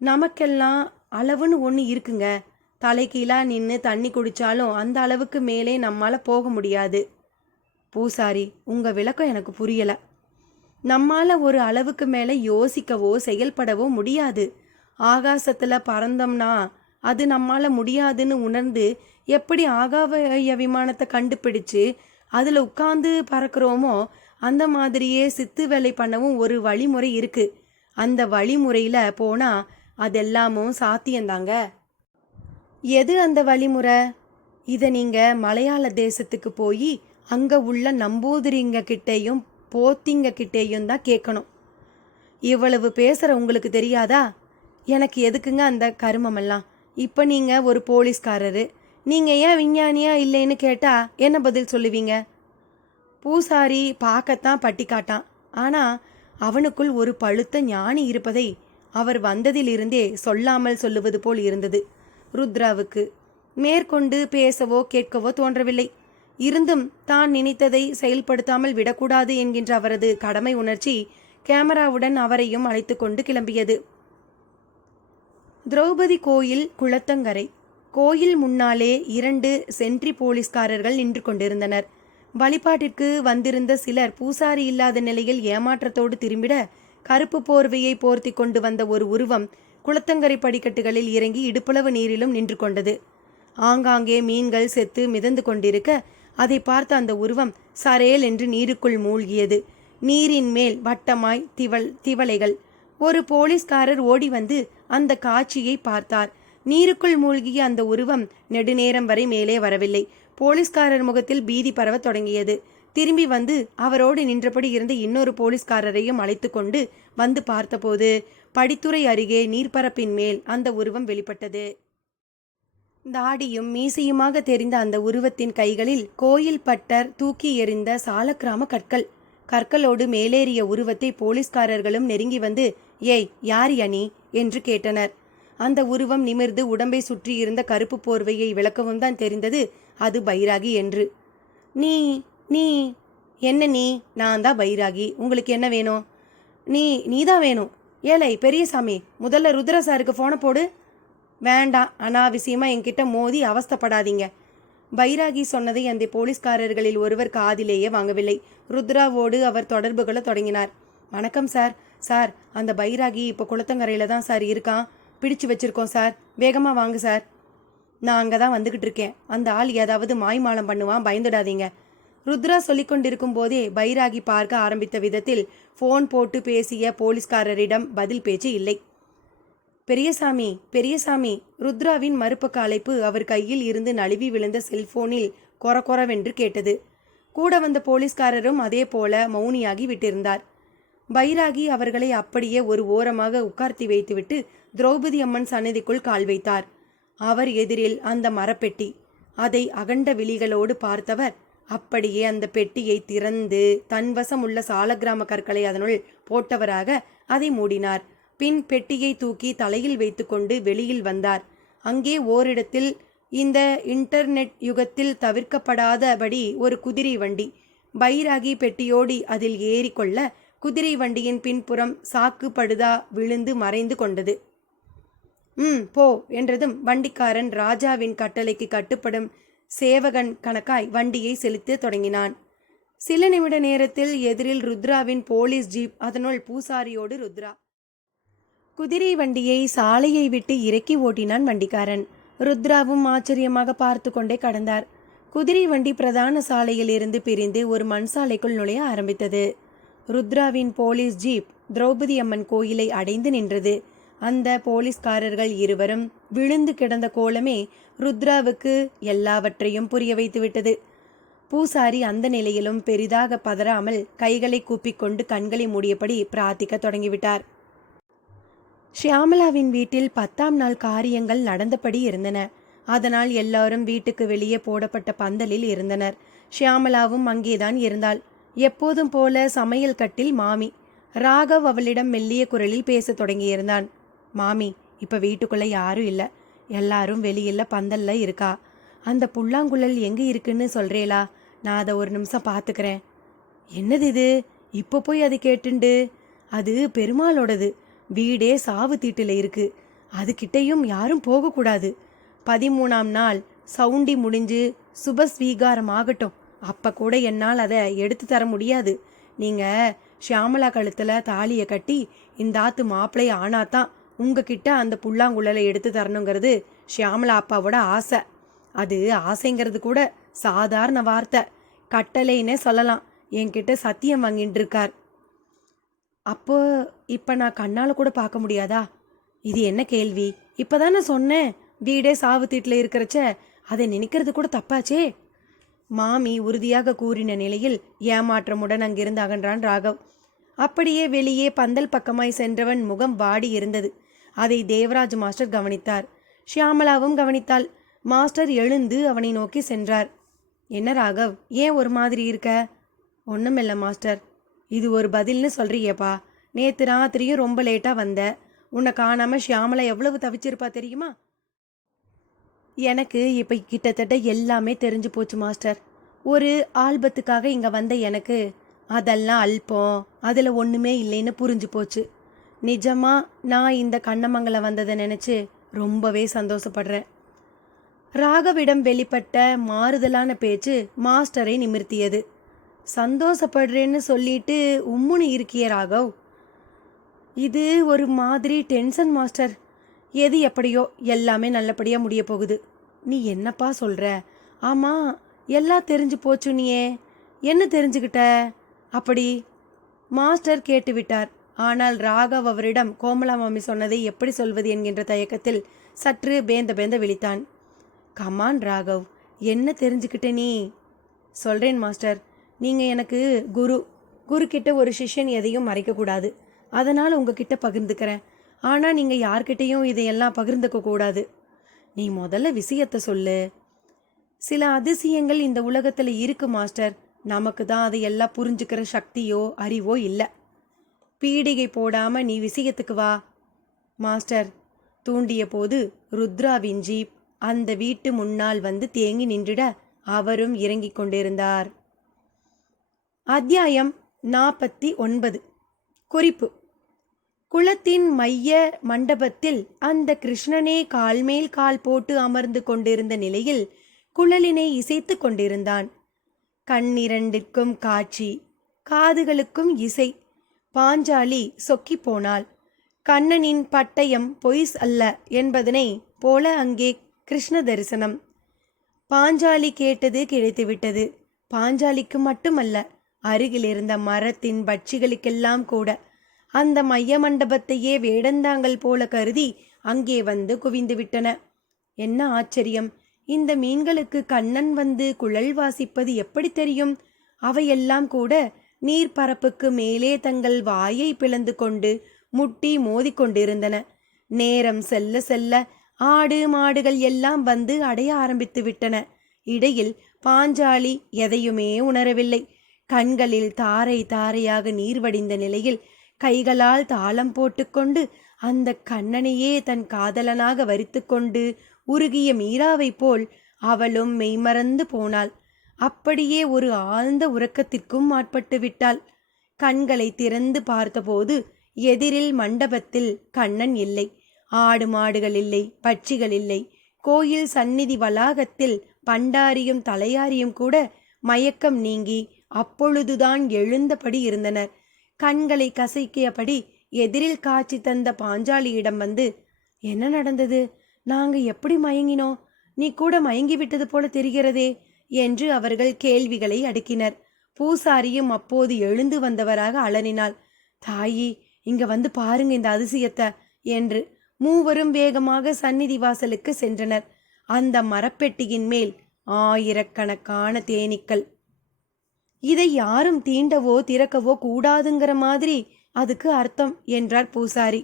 நமக்கெல்லாம் அளவுன்னு ஒன்று இருக்குங்க. தலைக்கீழாக நின்று தண்ணி குடித்தாலும் அந்த அளவுக்கு மேலே நம்மால் போக முடியாது. பூசாரி, உங்கள் விளக்கம் எனக்கு புரியலை. நம்மால் ஒரு அளவுக்கு மேலே யோசிக்கவோ செயல்படவோ முடியாது. ஆகாசத்தில் பறந்தோம்னா அது நம்மால் முடியாதுன்னு உணர்ந்து எப்படி ஆகாய விமானத்தை கண்டுபிடிச்சு அதில் உட்கார்ந்து பறக்கிறோமோ அந்த மாதிரியே சித்து வேலை பண்ணவும் ஒரு வழிமுறை இருக்குது. அந்த வழிமுறையில் போனால் அதெல்லாமும் சாத்தியந்தாங்க. எது அந்த வழிமுறை? இதை நீங்கள் மலையாள தேசத்துக்கு போய் அங்கே உள்ள நம்பூதிரிங்க கிட்டேயும் போத்திங்க கிட்டேயும் தான் கேட்கணும். இவ்வளவு பேசுகிற உங்களுக்கு தெரியாதா? எனக்கு எதுக்குங்க அந்த கருமமெல்லாம்? இப்போ நீங்கள் ஒரு போலீஸ்காரரு, நீங்கள் ஏன் விஞ்ஞானியா இல்லைன்னு கேட்டால் என்ன பதில் சொல்லுவீங்க? பூசாரி பார்க்கத்தான் பட்டி காட்டான், ஆனால் அவனுக்குள் ஒரு பழுத்த ஞானி இருப்பதை அவர் வந்ததிலிருந்தே சொல்லாமல் சொல்லுவது போல் இருந்தது ருத்ராவுக்கு. மேற்கொண்டு பேசவோ கேட்கவோ தோன்றவில்லை. இருந்தும் தான் நினைத்ததை செயல்படுத்தாமல் விடக்கூடாது என்கின்ற அவரது கடமை உணர்ச்சி கேமராவுடன் அவரையும் அழைத்து கொண்டு கிளம்பியது. திரௌபதி கோயில் குளத்தங்கரை. கோயில் முன்னாலே 2 சென்ட்ரி போலீஸ்காரர்கள் நின்று கொண்டிருந்தனர். வழிபாட்டிற்கு வந்திருந்த சிலர் பூசாரி இல்லாத நிலையில் ஏமாற்றத்தோடு திரும்பிட, கருப்பு போர்வையை போர்த்தி கொண்டு வந்த ஒரு உருவம் குளத்தங்கரை படிக்கட்டுகளில் இறங்கி இடுப்பளவு நீரிலும் நின்று கொண்டது. ஆங்காங்கே மீன்கள் செத்து மிதந்து கொண்டிருக்க அதை பார்த்த அந்த உருவம் சரேல் என்று நீருக்குள் மூழ்கியது. நீரின் மேல் வட்டமாய் திவளைகள். ஒரு போலீஸ்காரர் ஓடி வந்து அந்த காட்சியை பார்த்தார். நீருக்குள் மூழ்கிய அந்த உருவம் நெடுநேரம் வரை மேலே வரவில்லை. போலீஸ்காரர் முகத்தில் பீதி பரவ தொடங்கியது. திரும்பி வந்து அவரோடு நின்றபடி இருந்த இன்னொரு போலீஸ்காரரையும் அழைத்து கொண்டு வந்து பார்த்தபோது படித்துறை அருகே நீர்ப்பரப்பின் மேல் அந்த உருவம் வெளிப்பட்டது. தாடியும் மீசையுமாக தெரிந்த அந்த உருவத்தின் கைகளில் கோயில் பட்டர் தூக்கி எறிந்த சாலக்கிராம கற்கள். கற்களோடு மேலேறிய உருவத்தை போலீஸ்காரர்களும் நெருங்கி வந்து, ஏய், யார் யனி என்று கேட்டனர். அந்த உருவம் நிமிர்ந்து உடம்பை சுற்றி இருந்த கருப்பு போர்வையை விளக்கவும் தான் தெரிந்தது அது பைராகி என்று. நீ நீ என்ன? நீ? நான் தான் பைராகி. உங்களுக்கு என்ன வேணும்? நீதான் வேணும். ஏலை பெரியசாமி, முதல்ல ருத்ர சாருக்கு ஃபோனை போடு. வேண்டாம், அனாவசியமா என்கிட்ட மோதி அவஸ்தப்படாதீங்க. பைராகி சொன்னதை அந்த போலீஸ்காரர்களில் ஒருவர் காதிலேயே வாங்கவில்லை. ருத்ராவோடு அவர் தொடர்புகளை தொடங்கினார். வணக்கம் சார். சார், அந்த பைராகி இப்போ குளத்தங்கரையில் தான் சார் இருக்கான். பிடிச்சு வச்சிருக்கோம் சார். வேகமாக வாங்க சார். நான் அங்கே தான் வந்துக்கிட்டு இருக்கேன். அந்த ஆள் ஏதாவது மாய்மாலம் பண்ணுவான், பயந்துடாதீங்க. ருத்ரா சொல்லிக்கொண்டிருக்கும் போதே பைராகி பார்க்க ஆரம்பித்த விதத்தில் ஃபோன் போட்டு பேசிய போலீஸ்காரரிடம் பதில் பேச்சு இல்லை. பெரியசாமி, பெரியசாமி. ருத்ராவின் மறுபக்க அழைப்பு அவர் கையில் இருந்து நழுவி விழுந்த செல்போனில் கொரகொரவென்று கேட்டது. கூட வந்த போலீஸ்காரரும் அதே போல மௌனியாகி விட்டிருந்தார். பைராகி அவர்களை அப்படியே ஒரு ஓரமாக உட்கார்த்தி வைத்துவிட்டு திரௌபதி அம்மன் சன்னதிக்குள் கால் வைத்தார். அவர் எதிரில் அந்த மரப்பெட்டி. அதை அகண்ட விழிகளோடு பார்த்தவர் அப்படியே அந்த பெட்டியை திறந்து தன்வசம் உள்ள சாலக்கிராம கற்களை அதனுள் போட்டவராக அதை மூடினார். பின் பெட்டியை தூக்கி தலையில் வைத்துக்கொண்டு வெளியில் வந்தார். அங்கே ஓரிடத்தில் இந்த இன்டர்நெட் யுகத்தில் தவிர்க்கப்படாதபடி ஒரு குதிரை வண்டி. பைராகி பெட்டியோடி அதில் ஏறிக்கொள்ள குதிரை வண்டியின் பின்புறம் சாக்கு படுதா விழுந்து மறைந்து கொண்டது. போ என்றதும் வண்டிக்காரன் ராஜாவின் கட்டளைக்கு கட்டுப்படும் சேவகன் கணக்காய் வண்டியை செலுத்த தொடங்கினான். சில நிமிட நேரத்தில் எதிரில் ருத்ராவின் போலீஸ் ஜீப், அதனுள் பூசாரியோடு ருத்ரா. குதிரை வண்டியை சாலையை விட்டு இறக்கி ஓட்டினான் வண்டிக்காரன். ருத்ராவும் ஆச்சரியமாக பார்த்து கொண்டே கடந்தார். குதிரை வண்டி பிரதான சாலையில் இருந்து பிரிந்து ஒரு மண் சாலைக்குள் நுழைய ஆரம்பித்தது. ருத்ராவின் போலீஸ் ஜீப் திரௌபதி அம்மன் கோயிலை அடைந்து நின்றது. அந்த போலீஸ்காரர்கள் இருவரும் விழுந்து கிடந்த கோலமே ருத்ராவுக்கு எல்லாவற்றையும் புரிய வைத்து விட்டது. பூசாரி அந்த நிலையிலும் பெரிதாக பதறாமல் கைகளை கூப்பிக்கொண்டு கண்களை மூடியபடி பிரார்த்திக்க தொடங்கிவிட்டார். ஷியாமலாவின் வீட்டில் 10ஆம் நாள் காரியங்கள் நடந்தபடி இருந்தன. அதனால் எல்லாரும் வீட்டுக்கு வெளியே போடப்பட்ட பந்தலில் இருந்தனர். ஷியாமலாவும் அங்கேதான் இருந்தாள். எப்போதும் போல சமையல் கட்டில் மாமி. ராகவ் அவளிடம் மெல்லிய குரலில் பேச தொடங்கியிருந்தான். மாமி, இப்ப வீட்டுக்குள்ள யாரும் இல்லை, எல்லாரும் வெளியில பந்தல்ல இருக்கா. அந்த புல்லாங்குழல் எங்க இருக்குன்னு சொல்றேலா? நான் அதை ஒரு நிமிஷம் பார்த்துக்கிறேன். என்னது இது? இப்போ போய் அது கேட்டுண்டு? அது பெருமாளோடது. வீடே சாவு தீட்டுல இருக்கு. அதுகிட்டையும் யாரும் போகக்கூடாது. 13ஆம் நாள் சவுண்டி முடிஞ்சு சுபஸ்வீகாரம் ஆகட்டும், அப்ப கூட என்னால் அதை எடுத்து தர முடியாது. நீங்க ஷியாமலா கழுத்துல தாலியை கட்டி இந்த ஆத்து மாப்பிள்ளை ஆனாதான் உங்ககிட்ட அந்த புல்லாங்குழலை எடுத்து தரணுங்கிறது ஷியாமலா அப்பாவோட ஆசை. அது ஆசைங்கிறது கூட சாதாரண வார்த்தை, கட்டளைன்னே சொல்லலாம். என்கிட்ட சத்தியம் வாங்கிட்டு இருக்கார். அப்போ இப்ப நான் கண்ணால கூட பார்க்க முடியாதா? இது என்ன கேள்வி? இப்பதானே சொன்னேன் வீடே சாவு தீட்டுல இருக்கிறச்ச அதை நினைக்கிறது கூட தப்பாச்சே. மாமி உறுதியாக கூறின நிலையில் ஏமாற்றமுடன் அங்கிருந்து அகன்றான் ராகவ். அப்படியே வெளியே பந்தல் பக்கமாய் சென்றவன் முகம் வாடி இருந்தது. அதை தேவராஜ் மாஸ்டர் கவனித்தார். ஷியாமலாவும் கவனித்தாள். மாஸ்டர் எழுந்து அவனை நோக்கி சென்றார். என்ன ராகவ், ஏன் ஒரு மாதிரி இருக்க? ஒண்ணுமில்ல மாஸ்டர். இது ஒரு பதில்னு சொல்றியேப்பா. நேத்து ராத்திரியும் ரொம்ப லேட்டா வந்த. உன்னை காணாம ஷியாமலா எவ்வளவு தவிச்சிருப்பா தெரியுமா? எனக்கு இப்ப கிட்டத்தட்ட எல்லாமே தெரிஞ்சு போச்சு மாஸ்டர். ஒரு ஆல்பத்துக்காக இங்க வந்த எனக்கு அதெல்லாம் அல்பம், அதுல ஒண்ணுமே இல்லைன்னு புரிஞ்சு போச்சு. நிஜமா நான் இந்த கண்ணமங்கலம் வந்ததை நினைச்சு ரொம்பவே சந்தோஷப்படுறேன். ராகவிடம் வெளிப்பட்ட மாறுதலான பேச்சு மாஸ்டரை நிமிர்த்தியது. சந்தோஷப்படுறேன்னு சொல்லிட்டு உம்முன்னு இருக்கிய ராகவ்? இது ஒரு மாதிரி டென்ஷன் மாஸ்டர். எது எப்படியோ எல்லாமே நல்லபடியா முடிய போகுது. நீ என்னப்பா சொல்ற? ஆமா, எல்லாம் தெரிஞ்சு போச்சு. நீயே என்ன தெரிஞ்சுக்கிட்ட அப்படி? மாஸ்டர் கேட்டுவிட்டார். ஆனால் ராகவ் அவரிடம் கோமலா மாமி சொன்னதை எப்படி சொல்வது என்கின்ற தயக்கத்தில் சற்று பேந்த விழித்தான். கமான் ராகவ், என்ன தெரிஞ்சுக்கிட்ட நீ? சொல்றேன் மாஸ்டர். நீங்க எனக்கு குரு கிட்ட ஒரு சிஷ்யன் எதையும் மறைக்கக்கூடாது. அதனால் உங்ககிட்ட பகிர்ந்துக்கிறேன். ஆனா நீங்க யார்கிட்டையும் இதையெல்லாம் பகிர்ந்துக்க கூடாது. நீ முதல்ல விஷயத்த சொல்லு. சில அதிசயங்கள் இந்த உலகத்துல இருக்கு மாஸ்டர். நமக்கு தான் அதையெல்லாம் புரிஞ்சுக்கிற சக்தியோ அறிவோ இல்லை. பீடிகை போடாம நீ விஷயத்துக்கு வா. மாஸ்டர் தூண்டிய போது ருத்ராவின் ஜீப் அந்த வீட்டு முன்னால் வந்து தேங்கி நின்றிட அவரும் இறங்கிக் கொண்டிருந்தார். அத்தியாயம் 49. குறிப்பு: குளத்தின் மைய மண்டபத்தில் அந்த கிருஷ்ணனே கால் மேல் கால் போட்டு அமர்ந்து கொண்டிருந்த நிலையில் குழலினை இசைத்து கொண்டிருந்தான். கண்ணிரண்டிற்கும் காட்சி, காதுகளுக்கும் இசை. பாஞ்சாலி சொக்கி போனாள். கண்ணனின் பட்டயம் பொய்ஸ் அல்ல என்பதனை போல அங்கே கிருஷ்ண தரிசனம். பாஞ்சாலி கேட்டது கிடைத்துவிட்டது. பாஞ்சாலிக்கு மட்டுமல்ல, அருகில் இருந்த மரத்தின் பட்சிகளுக்கெல்லாம் கூட. அந்த மைய மண்டபத்தையே வேடந்தாங்கள் போல கருதி அங்கே வந்து குவிந்து விட்டன. என்ன ஆச்சரியம்! இந்த மீன்களுக்கு கண்ணன் வந்து குழல் வாசிப்பது எப்படி தெரியும்? அவையெல்லாம் கூட நீர்பரப்புக்கு மேலே தங்கள் வாயை பிளந்து கொண்டு முட்டி மோதிக்கொண்டிருந்தன. நேரம் செல்ல செல்ல ஆடு மாடுகள் எல்லாம் வந்து அடைய ஆரம்பித்து விட்டன. இடையில் பாஞ்சாலி எதையுமே உணரவில்லை. கண்களில் தாரை தாரையாக நீர் வடிந்த நிலையில் கைகளால் தாளம் போட்டுக்கொண்டு அந்த கண்ணனையே தன் காதலனாக வரித்து கொண்டு உருகிய மீராவைப் போல் அவளும் மெய்மறந்து போனாள். அப்படியே ஒரு ஆழ்ந்த உறக்கத்திற்கும் ஆட்பட்டு விட்டாள். கண்களை திறந்து பார்த்தபோது எதிரில் மண்டபத்தில் கண்ணன் இல்லை. ஆடு மாடுகள் இல்லை, பட்சிகள் இல்லை. கோயில் சந்நிதி வளாகத்தில் பண்டாரியும் தலையாரியும் கூட மயக்கம் நீங்கி அப்பொழுதுதான் எழுந்தபடி இருந்தனர். கண்களை கசக்கியபடி எதிரில் காட்சி தந்த பாஞ்சாலியிடம் வந்து, என்ன நடந்தது? நாங்க எப்படி மயங்கினோம்? நீ கூட மயங்கி விட்டது போல தெரிகிறதே என்று அவர்கள் கேள்விகளை அடுக்கினர். பூசாரியும் அப்போது எழுந்து வந்தவராக அலறினாள். தாயி, இங்க வந்து பாருங்க இந்த அதிசயத்தை என்று. மூவரும் வேகமாக சந்நிதி வாசலுக்கு சென்றனர். அந்த மரப்பெட்டியின் மேல் ஆயிரக்கணக்கான தேனீக்கள். இதை யாரும் தீண்டவோ திறக்கவோ கூடாதுங்கிற மாதிரி அதுக்கு அர்த்தம் என்றார் பூசாரி.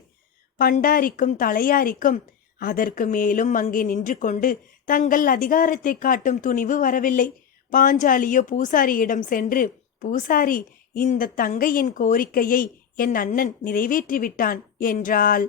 பண்டாரிக்கும் தலையாரிக்கும் அதற்கு மேலும் அங்கே நின்று கொண்டு தங்கள் அதிகாரத்தை காட்டும் துணிவு வரவில்லை. பாஞ்சாலியோ பூசாரியிடம் சென்று, பூசாரி, இந்த தங்கையின் கோரிக்கையை என் அண்ணன் நிறைவேற்றிவிட்டான் என்றாள்.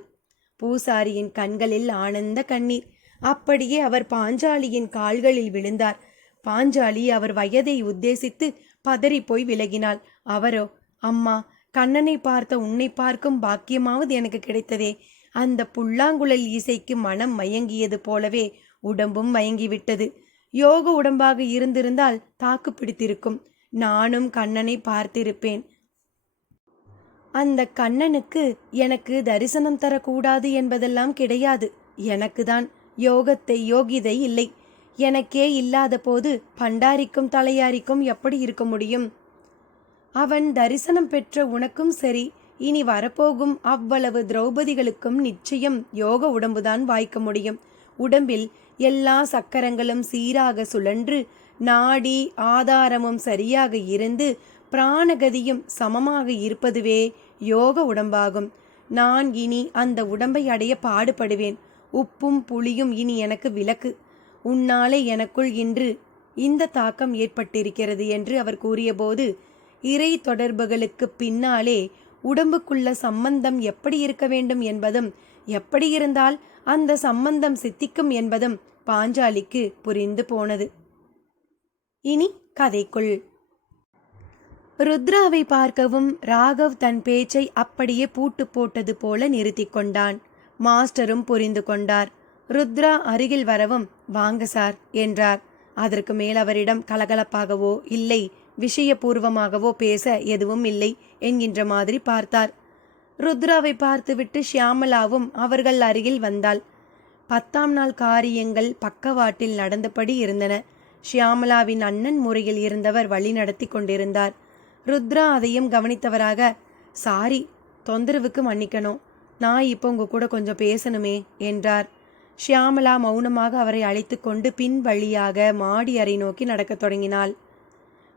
பூசாரியின் கண்களில் ஆனந்த கண்ணீர். அப்படியே அவர் பாஞ்சாலியின் கால்களில் விழுந்தார். பாஞ்சாலி அவர் வயதை உத்தேசித்து பதறிப்போய் விலகினாள். அவரோ, அம்மா, கண்ணனை பார்த்த உன்னை பார்க்கும் பாக்கியமாவது எனக்கு கிடைத்ததே. அந்த புல்லாங்குழல் இசைக்கு மனம் மயங்கியது போலவே உடம்பும் மயங்கிவிட்டது. யோக உடம்பாக இருந்திருந்தால் தாக்கு பிடித்திருக்கும். நானும் கண்ணனை பார்த்திருப்பேன். அந்த கண்ணனுக்கு எனக்கு தரிசனம் தரக்கூடாது என்பதெல்லாம் கிடையாது. எனக்கு தான் யோகிதை இல்லை. எனக்கே இல்லாத போது பண்டாரிக்கும் தலையாரிக்கும் எப்படி இருக்க முடியும்? அவன் தரிசனம் பெற்ற உனக்கும் சரி, இனி வரப்போகும் அவ்வளவு திரௌபதிகளுக்கும் நிச்சயம் யோக உடம்புதான் வாய்க்க முடியும். உடம்பில் எல்லா சக்கரங்களும் சீராக சுழன்று நாடி ஆதாரமும் சரியாக இருந்து பிராணகதியும் சமமாக இருப்பதுவே யோக உடம்பாகும். நான் இனி அந்த உடம்பை அடைய பாடுபடுவேன். உப்பும் புளியும் இனி எனக்கு விலக்கு. உன்னாலே எனக்குள் இன்று இந்த தாக்கம் ஏற்பட்டிருக்கிறது என்று அவர் கூறியபோது, இறை தொடர்புகளுக்கு பின்னாலே உடம்புக்குள்ள சம்பந்தம் எப்படி இருக்க வேண்டும் என்பதும், எப்படி இருந்தால் அந்த சம்பந்தம் சித்திக்கும் என்பதும் பாஞ்சாலிக்கு புரிந்து போனது. இனி கதைக்குள். ருத்ராவை பார்க்கவும் ராகவ் தன் பேச்சை அப்படியே பூட்டு போட்டது போல நிறுத்தி கொண்டான். மாஸ்டரும் புரிந்து கொண்டார். ருத்ரா அருகில் வரவும், வாங்க சார் என்றார். அதற்கு மேல் அவரிடம் கலகலப்பாகவோ இல்லை விஷயபூர்வமாகவோ பேச எதுவும் இல்லை என்கின்ற மாதிரி பார்த்தார். ருத்ராவை பார்த்துவிட்டு ஷியாமலாவும் அவர்கள் அருகில் வந்தாள். 10ஆம் நாள் காரியங்கள் பக்கவாட்டில் நடந்தபடி இருந்தன. ஷியாமலாவின் அண்ணன் முறையில் இருந்தவர் வழி நடத்தி கொண்டிருந்தார். ருத்ரா அதையும் கவனித்தவராக, சாரி, தொந்தரவுக்கு மன்னிக்கணும், நான் இப்போ உங்க கூட கொஞ்சம் பேசணுமே என்றார். ஷியாமலா மௌனமாக அவரை அழைத்து கொண்டு பின் வழியாக மாடி அறை நோக்கி நடக்கத் தொடங்கினாள்.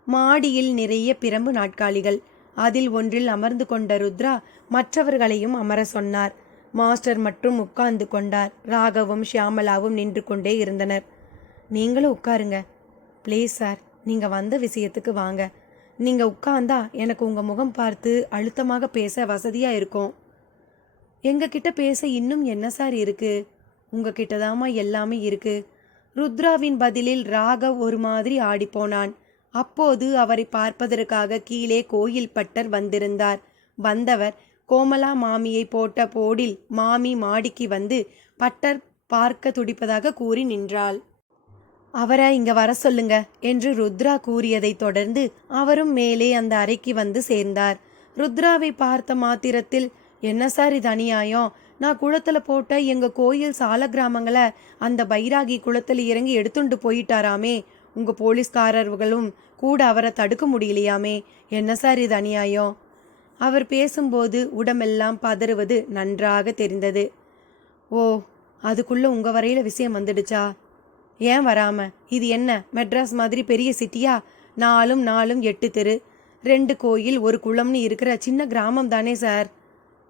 மாடியில் நிறைய பிரம்பு நாட்காலிகள். அதில் ஒன்றில் அமர்ந்து கொண்ட ருத்ரா மற்றவர்களையும் அமர சொன்னார். மாஸ்டர் மட்டும் உட்கார்ந்து கொண்டார். ராகவும் ஷியாமலாவும் நின்று கொண்டே இருந்தனர். நீங்களும் உட்காருங்க ப்ளீஸ் சார், நீங்க வந்த விஷயத்துக்கு வாங்க. நீங்க உட்கார்ந்தா எனக்கு உங்க முகம் பார்த்து அழுத்தமாக பேச வசதியா இருக்கும். எங்ககிட்ட பேச இன்னும் என்ன சார் இருக்கு? உங்ககிட்ட தாமா எல்லாமே இருக்கு. ருத்ராவின் பதிலில் ராகவ் ஒரு மாதிரி ஆடிப்போனான். அப்போது அவரை பார்ப்பதற்காக கீழே கோயில் பட்டர் வந்திருந்தார். வந்தவர் கோமலா மாமியை போட்ட போடில் மாமி மாடிக்கு வந்து பட்டர் பார்க்க துடிப்பதாக கூறி நின்றாள். அவரை இங்க வர சொல்லுங்க என்று ருத்ரா கூறியதை தொடர்ந்து அவரும் மேலே அந்த அறைக்கு வந்து சேர்ந்தார். ருத்ராவை பார்த்த மாத்திரத்தில், என்ன சார் இது அநியாயம்? நான் குளத்துல போட்ட எங்க கோயில் சால கிராமங்களை அந்த பைராகி குளத்துல இறங்கி எடுத்துண்டு போயிட்டாராமே. உங்க போலீஸ்காரர்களும் கூட அவரை தடுக்க முடியலையாமே. என்ன சார் இது அநியாயம்? அவர் பேசும்போது உடம்பெல்லாம் பதறுவது நன்றாக தெரிந்தது. ஓ, அதுக்குள்ள உங்க வரையில விஷயம் வந்துடுச்சா? ஏன் வராம? இது என்ன மெட்ராஸ் மாதிரி பெரிய சிட்டியா? நாலும் 8 தெரு, 2 கோயில், 1 குளம்னு இருக்கிற சின்ன கிராமம் தானே சார்.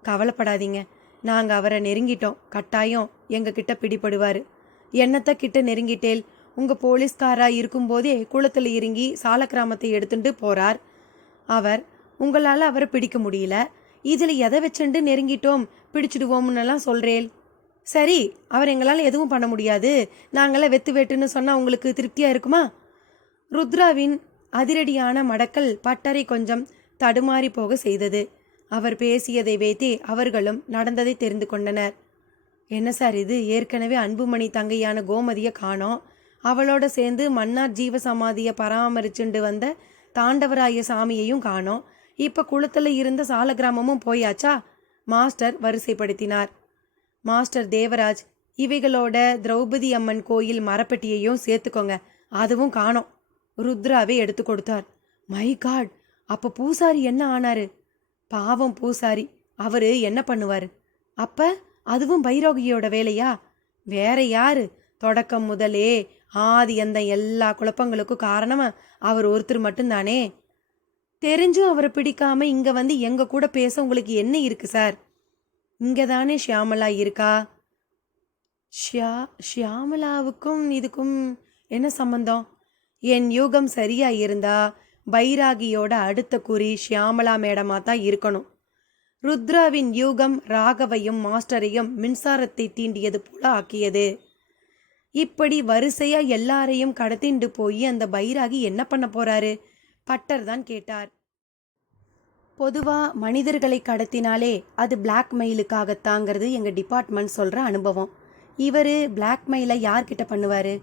கவலைப்படாதீங்க, நாங்கள் அவரை நெருங்கிட்டோம். கட்டாயம் எங்க கிட்ட பிடிபடுவார். என்னத்த கிட்ட நெருங்கிட்டேல்? உங்கள் போலீஸ்காரா இருக்கும்போதே குளத்தில் இறங்கி சால கிராமத்தை எடுத்துட்டு போகிறார். உங்களால் அவரை பிடிக்க முடியல. இதில் எதை வச்சுண்டு நெருங்கிட்டோம் பிடிச்சிடுவோம்னுலாம் சொல்கிறேன். சரி, அவர் எங்களால் எதுவும் பண்ண முடியாது, நாங்களாம் வெத்து வெட்டுன்னு சொன்னால் உங்களுக்கு திருப்தியாக இருக்குமா? ருத்ராவின் அதிரடியான மடக்கல் பட்டரை கொஞ்சம் தடுமாறி போக செய்தது. அவர் பேசியதை வைத்தே அவர்களும் நடந்ததை தெரிந்து கொண்டனர். என்ன சார் இது, ஏற்கனவே அன்புமணி தங்கையான கோமதியை காணோம், அவளோட சேர்ந்து மன்னார் ஜீவசமாதியை பராமரிச்சுண்டு வந்த தாண்டவராய சாமியையும் காணோம், இப்போ குளத்தில் இருந்த சால கிராமமும் போயாச்சா? மாஸ்டர் வரிசைப்படுத்தினார். மாஸ்டர் தேவராஜ், இவைகளோட திரௌபதி அம்மன் கோயில் மரப்பெட்டியையும் சேர்த்துக்கோங்க, அதுவும் காணோம். ருத்ராவே எடுத்து கொடுத்தார். மை காட், அப்போ பூசாரி என்ன ஆனாரு? பாவம் பூசாரி, அவரு என்ன பண்ணுவார்? அப்ப அதுவும் பைரோகியோட வேலையா? வேற யாரு? தொடக்கம் முதலே ஆதி அந்த எல்லா குழப்பங்களுக்கும் காரணமா அவர் ஒருத்தர் மட்டும்தானே. தெரிஞ்சும் அவரை பிடிக்காம இங்க வந்து எங்க கூட பேச உங்களுக்கு என்ன இருக்கு சார்? இங்க தானே ஷியாமலா இருக்கா. ஷியாமலாவுக்கும் இதுக்கும் என்ன சம்பந்தம்? என் யூகம் சரியா இருந்தா பைராகியோட அடுத்த குறி ஷியாமலா மேடமா தான் இருக்கணும். ருத்ராவின் யூகம் ராகவையும் மாஸ்டரையும் மின்சாரத்தை தீண்டியது போல ஆக்கியது. இப்படி வரிசையா எல்லாரையும் கடத்திண்டு போய் அந்த பைராகி என்ன பண்ண போறாரு? பட்டர் தான் கேட்டார். பொதுவா மனிதர்களை கடத்தினாலே அது பிளாக்மெயிலுக்காகத்தாங்கிறது எங்க டிபார்ட்மெண்ட் சொல்ற அனுபவம். இவரு பிளாக்மெயிலை யார்கிட்ட பண்ணுவாரு?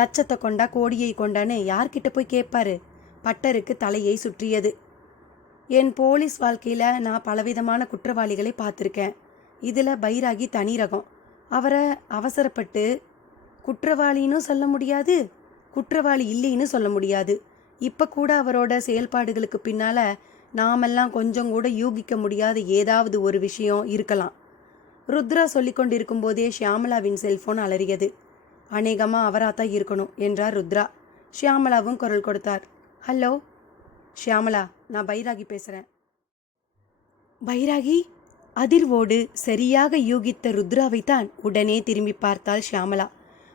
லட்சத்தை கொண்டா கோடியை கொண்டான்னு யார்கிட்ட போய் கேட்பாரு? பட்டருக்கு தலையை சுற்றியது. என் போலீஸ் வாழ்க்கையில் நான் பலவிதமான குற்றவாளிகளை பார்த்துருக்கேன். இதில் பைராகி தனி ரகம். அவரை அவசரப்பட்டு குற்றவாளின்னு சொல்ல முடியாது, குற்றவாளி இல்லைன்னு சொல்ல முடியாது. இப்போ கூட அவரோட செயல்பாடுகளுக்கு பின்னால் நாமெல்லாம் கொஞ்சம் கூட யூகிக்க முடியாத ஏதாவது ஒரு விஷயம் இருக்கலாம். ருத்ரா சொல்லி கொண்டிருக்கும் போதே ஷியாமலாவின் செல்போன் அலறியது. அநேகமாக அவராத்தான் இருக்கணும் என்றார் ருத்ரா. ஷியாமலாவும் குரல் கொடுத்தார். ஹலோ ஷியாமலா, நான் பைராகி பேசுகிறேன். பைராகி? அதிர்வோடு சரியாக யூகித்த ருத்ராவைத்தான் உடனே திரும்பி பார்த்தாள் ஷியாமலா.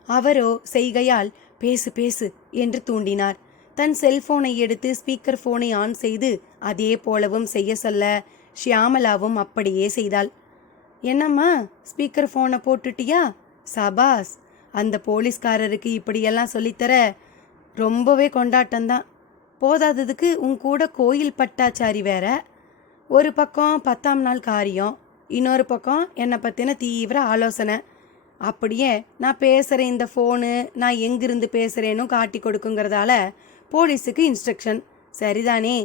அவரோ செய்கையால் பேசு பேசு என்று தூண்டினார். தன் செல்போனை எடுத்து ஸ்பீக்கர் போனை ஆன் செய்து அதே போலவும் செய்ய சொல்ல ஷியாமலாவும் அப்படியே செய்தாள். என்னம்மா, ஸ்பீக்கர் போனை போட்டுட்டியா? சபாஸ், அந்த போலீஸ்காரருக்கு இப்படியெல்லாம் சொல்லித்தர ரொம்பவே கொண்டாட்டம்தான். போதாததுக்கு உன் கூட கோயில் பட்டாச்சாரி வேற. ஒரு பக்கம் 10ஆம் நாள் காரியம், இன்னொரு பக்கம் என்னை பற்றின தீவிர ஆலோசனை. அப்படியே நான் பேசுகிற இந்த ஃபோனு நான் எங்கிருந்து பேசுகிறேன்னு காட்டி கொடுக்குங்கிறதால போலீஸுக்கு இன்ஸ்ட்ரக்ஷன். சரிதானே?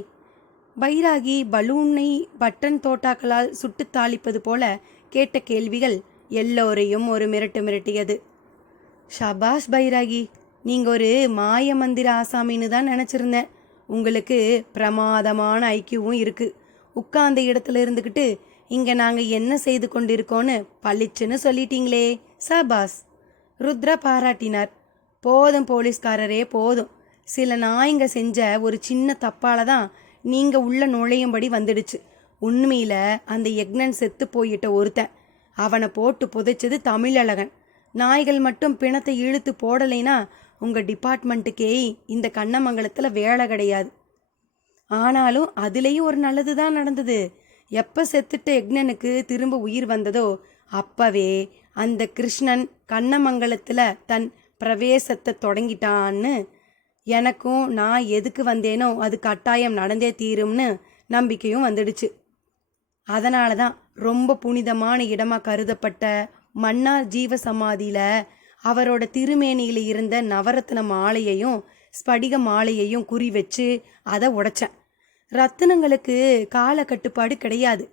பைராகி பலூனை பட்டன் தோட்டாக்களால் சுட்டு தாளிப்பது போல கேட்ட கேள்விகள் எல்லோரையும் ஒரு மிரட்டியது. ஷபாஷ் பைராகி, நீங்கள் ஒரு மாய மந்திர ஆசாமின்னு தான் நினச்சிருந்தேன். உங்களுக்கு பிரமாதமான ஐக்கியவும் இருக்குது. உட்கார்ந்த இடத்துல இருந்துக்கிட்டு இங்கே நாங்கள் என்ன செய்து கொண்டிருக்கோன்னு பளிச்சுன்னு சொல்லிட்டீங்களே, சபாஸ். ருத்ரா பாராட்டினார். போதும் போலீஸ்காரரே போதும். சில நாய்ங்க செஞ்ச ஒரு சின்ன தப்பால தான் நீங்கள் உள்ள நுழையும்படி வந்துடுச்சு. உண்மையில் அந்த யக்னன் செத்து போயிட்ட ஒருத்தன், அவனை போட்டு புதைச்சது தமிழழகன். நாய்கள் மட்டும் பிணத்தை இழுத்து போடலைன்னா உங்கள் டிபார்ட்மெண்ட்டுக்கே இந்த கண்ணமங்கலத்தில் வேலை கிடையாது. ஆனாலும் அதுலேயும் ஒரு நல்லது தான் நடந்தது. எப்போ செத்துட்ட யக்னனுக்கு திரும்ப உயிர் வந்ததோ அப்பவே அந்த கிருஷ்ணன் கண்ணமங்கலத்தில் தன் பிரவேசத்தை தொடங்கிட்டான்னு எனக்கும் நான் எதுக்கு வந்தேனோ அது கட்டாயம் நடந்தே தீரும்னு நம்பிக்கையும் வந்துடுச்சு. அதனால தான் ரொம்ப புனிதமான இடமாக கருதப்பட்ட மன்னார் ஜீவசமாதியில் அவரோட திருமேனியில் இருந்த நவரத்ன மாலையையும் ஸ்படிக மாலையையும் குறி வச்சு அதை உடைச்சேன். ரத்தினங்களுக்கு கால கட்டுப்பாடு கிடையாது.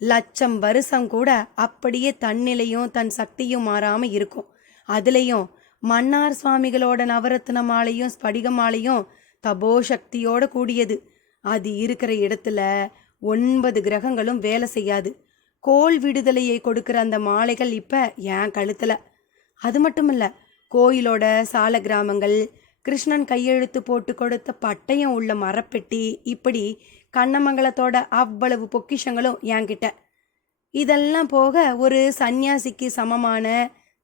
1,00,000 வருஷம் கூட அப்படியே தன்னிலையும் தன் சக்தியும் மாறாமல் இருக்கும். அதுலேயும் மன்னார் சுவாமிகளோட நவரத்ன மாலையும் ஸ்படிக மாலையும் தபோ சக்தியோட கூடியது. அது இருக்கிற இடத்துல 9 கிரகங்களும் வேலை செய்யாது. கோள் விடுதலையை கொடுக்குற அந்த மாலைகள் இப்போ என் கழுத்தில். அது மட்டும் இல்லை, கோயிலோட சால கிராமங்கள், கிருஷ்ணன் கையெழுத்து போட்டு கொடுத்த பட்டயம் உள்ள மரப்பெட்டி, இப்படி கண்ணமங்கலத்தோட அவ்வளவு பொக்கிஷங்களும் என்கிட்ட. இதெல்லாம் போக ஒரு சந்நியாசிக்கு சமமான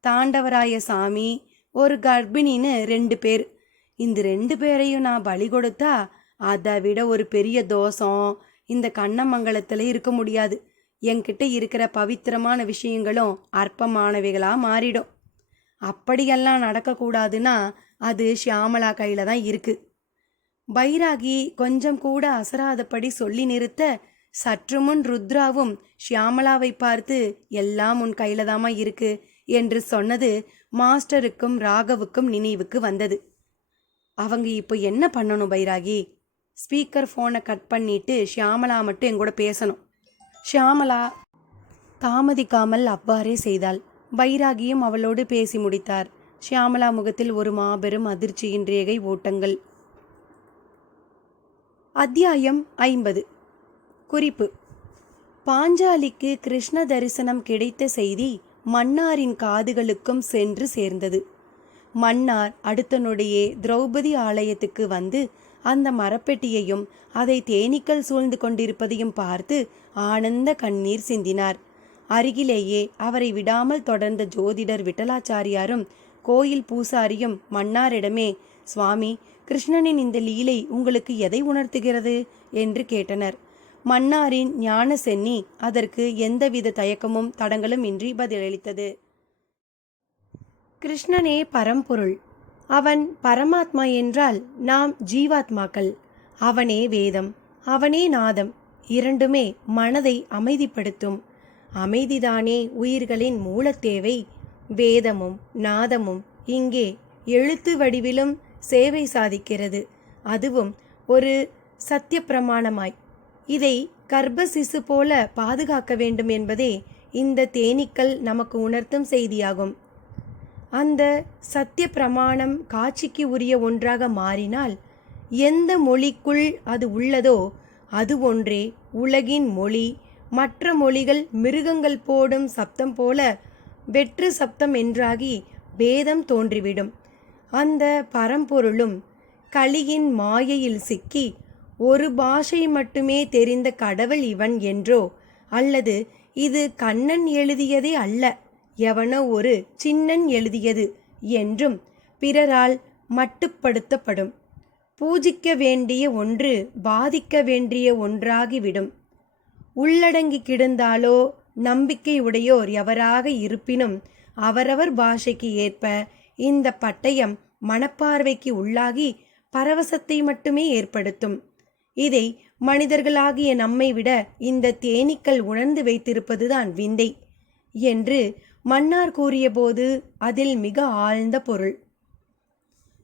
தாண்டவராய சாமி, ஒரு கர்ப்பிணின்னு 2 பேர். இந்த 2 பேரையும் நான் பலி கொடுத்தா அதை விட ஒரு பெரிய தோஷம் இந்த கண்ணமங்கலத்துல இருக்க முடியாது. என்கிட்ட இருக்கிற பவித்திரமான விஷயங்களும் அற்பமானவைகளா மாறிடும். அப்படியெல்லாம் நடக்கக்கூடாதுன்னா அது ஷியாமளா கையில தான் இருக்கு. பைராகி கொஞ்சம் கூட அசராதபடி சொல்லி நிறுத்த, சற்று முன் ருத்ராவும் ஷியாமளாவை பார்த்து எல்லாம் உன் கையில தாமா இருக்கு என்று சொன்னது மாஸ்டருக்கும் ராகவுக்கும் நினைவுக்கு வந்தது. அவங்க இப்போ என்ன பண்ணணும் பைராகி? ஸ்பீக்கர் ஃபோனை கட் பண்ணிட்டு ஷியாமளா மட்டும் எங்கூட பேசணும். ஷியாமளா தாமதிக்காமல் அவ்வாறே செய்தாள். பைராகியும் அவளோடு பேசி முடித்தார். ஷியாமளா முகத்தில் ஒரு மாபெரும் அதிர்ச்சியின் ரேகை ஓட்டங்கள். அத்தியாயம் 50. குறிப்பு: பாஞ்சாலிக்கு கிருஷ்ண தரிசனம் கிடைத்த செய்தி மன்னாரின் காதுகளுக்கும் சென்று சேர்ந்தது. மன்னார் அடுத்த நொடியே திரௌபதி ஆலயத்துக்கு வந்து அந்த மரப்பெட்டியையும் அதை தேனீக்கள் சூழ்ந்து கொண்டிருப்பதையும் பார்த்து ஆனந்த கண்ணீர் சிந்தினார். அருகிலேயே அவரை விடாமல் தொடர்ந்த ஜோதிடர் விட்டலாச்சாரியாரும் கோயில் பூசாரியும் மன்னாரிடமே, சுவாமி, கிருஷ்ணனின் இந்த லீலை உங்களுக்கு எதை உணர்த்துகிறது என்று கேட்டனர். மன்னாரின் ஞான சென்னி அதற்கு எந்தவித தயக்கமும் தடங்களும் இன்றி பதிலளித்தது. கிருஷ்ணனே பரம்பொருள். அவன் பரமாத்மா என்றால் நாம் ஜீவாத்மாக்கள். அவனே வேதம், அவனே நாதம். இரண்டுமே மனதை அமைதிப்படுத்தும். அமைதிதானே உயிர்களின் மூலத்தேவை. வேதமும் நாதமும் இங்கே எழுத்து வடிவிலும் சேவை சாதிக்கிறது. அதுவும் ஒரு சத்திய பிரமாணமாய். இதை கர்ப்ப சிசு போல பாதுகாக்க வேண்டும் என்பதே இந்த தேனீக்கள் நமக்கு உணர்த்தும் செய்தியாகும். அந்த சத்திய பிரமாணம் காட்சிக்கு உரிய ஒன்றாக மாறினால் எந்த மொழிக்குள் அது உள்ளதோ அது ஒன்றே உலகின் மொழி. மற்ற மொழிகள் மிருகங்கள் போடும் சப்தம் போல வெற்று சப்தம் என்றாகி பேதம் தோன்றிவிடும். அந்த பரம்பொருளும் கலியின் மாயையில் சிக்கி ஒரு பாஷை மட்டுமே தெரிந்த கடவுள் இவன் என்றோ, அல்லது இது கண்ணன் எழுதியதே அல்ல, எவனோ ஒரு சின்னன் எழுதியது என்றும் பிறரால் மட்டுப்படுத்தப்படும். பூஜிக்க வேண்டிய ஒன்று பாதிக்க வேண்டிய ஒன்றாகிவிடும். உள்ளடங்கி கிடந்தாலோ நம்பிக்கை உடையோர் எவராக இருப்பினும் அவரவர் பாஷைக்கு ஏற்ப இந்த பட்டயம் மனப்பார்வைக்கு உள்ளாகி பரவசத்தை மட்டுமே ஏற்படுத்தும். இதை மனிதர்களாகிய நம்மை விட இந்த தேனீக்கள் உணர்ந்து வைத்திருப்பதுதான் விந்தை என்று மன்னார் கூறியபோது அதில் மிக ஆழ்ந்த பொருள்.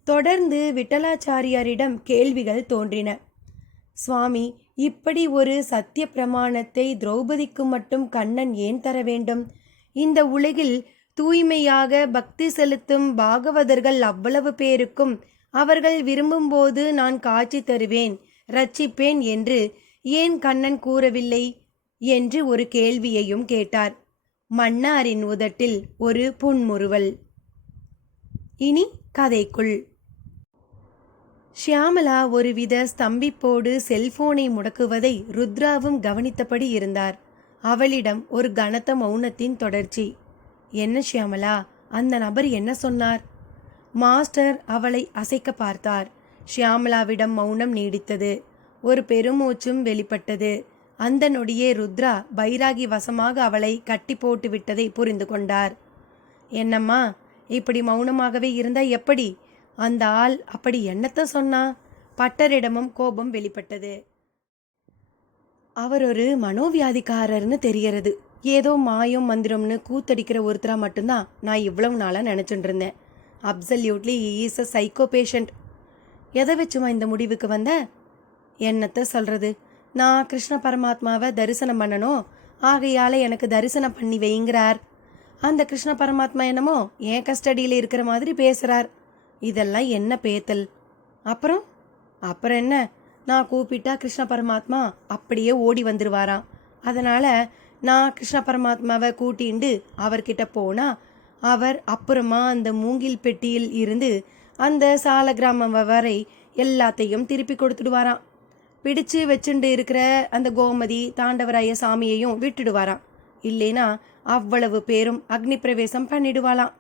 தொடர்ந்து விட்டலாச்சாரியாரிடம் கேள்விகள் தோன்றின. சுவாமி, இப்படி ஒரு சத்திய பிரமாணத்தை திரௌபதிக்கு மட்டும் கண்ணன் ஏன் தர வேண்டும்? இந்த உலகில் தூய்மையாக பக்தி செலுத்தும் பாகவதர்கள் அவ்வளவு பேருக்கும் அவர்கள் விரும்பும்போது நான் காட்சி தருவேன், ரட்சிப்பேன் என்று ஏன் கண்ணன் கூறவில்லை என்று ஒரு கேள்வியையும் கேட்டார். மன்னாரின் உதட்டில் ஒரு புன்முறுவல். இனி கதைக்குள். ஷியாமளா ஒருவித ஸ்தம்பிப்போடு செல்போனை முடக்குவதை ருத்ராவும் கவனித்தபடி இருந்தார். அவளிடம் ஒரு கனத்த மௌனத்தின் தொடர்ச்சி. என்ன ஷியாமளா, அந்த நபர் என்ன சொன்னார்? மாஸ்டர் அவளை அசைக்க பார்த்தார். ஷியாமளாவிடம் மௌனம் நீடித்தது. ஒரு பெருமூச்சும் வெளிப்பட்டது. அந்த நொடியே ருத்ரா பைராகி வசமாக அவளை கட்டி போட்டு விட்டதை புரிந்து கொண்டார். என்னம்மா, இப்படி மௌனமாகவே இருந்தா எப்படி? அந்த ஆள் அப்படி என்னத்த சொன்னா? பட்டரிடமும் கோபம் வெளிப்பட்டது. அவர் ஒரு மனோவியாதிக்காரர்னு தெரியறது. ஏதோ மாயம் மந்திரம்னு கூத்தடிக்கிற ஒருத்தரா மட்டும்தான் நான் இவ்வளவு நாளாக நினச்சிட்டு இருந்தேன். Absolutely is a psycho patient. எதை வச்சுமா இந்த முடிவுக்கு வந்த? என்னத்த சொல்றது, நான் கிருஷ்ண பரமாத்மாவை தரிசனம் பண்ணணும், ஆகையால எனக்கு தரிசனம் பண்ணி வைங்கிறார். அந்த கிருஷ்ண பரமாத்மா என்னமோ என் கஸ்டடியில் இருக்கிற மாதிரி பேசுகிறார். இதெல்லாம் என்ன பேத்தல்? அப்புறம் என்ன, நான் கூப்பிட்டா கிருஷ்ண பரமாத்மா அப்படியே ஓடி வந்துடுவாராம். அதனால் நான் கிருஷ்ண பரமாத்மாவை கூட்டிண்டு அவர்கிட்ட போனால் அவர் அப்புறமா அந்த மூங்கில் பெட்டியில் இருந்து அந்த சால கிராமம் வரை எல்லாத்தையும் திருப்பி கொடுத்துடுவாராம். பிடிச்சு வச்சுண்டு இருக்கிற அந்த கோமதி தாண்டவராய சாமியையும் விட்டுடுவாராம். இல்லைனா அவ்வளவு பேரும் அக்னி பிரவேசம் பண்ணிடுவாளாம்.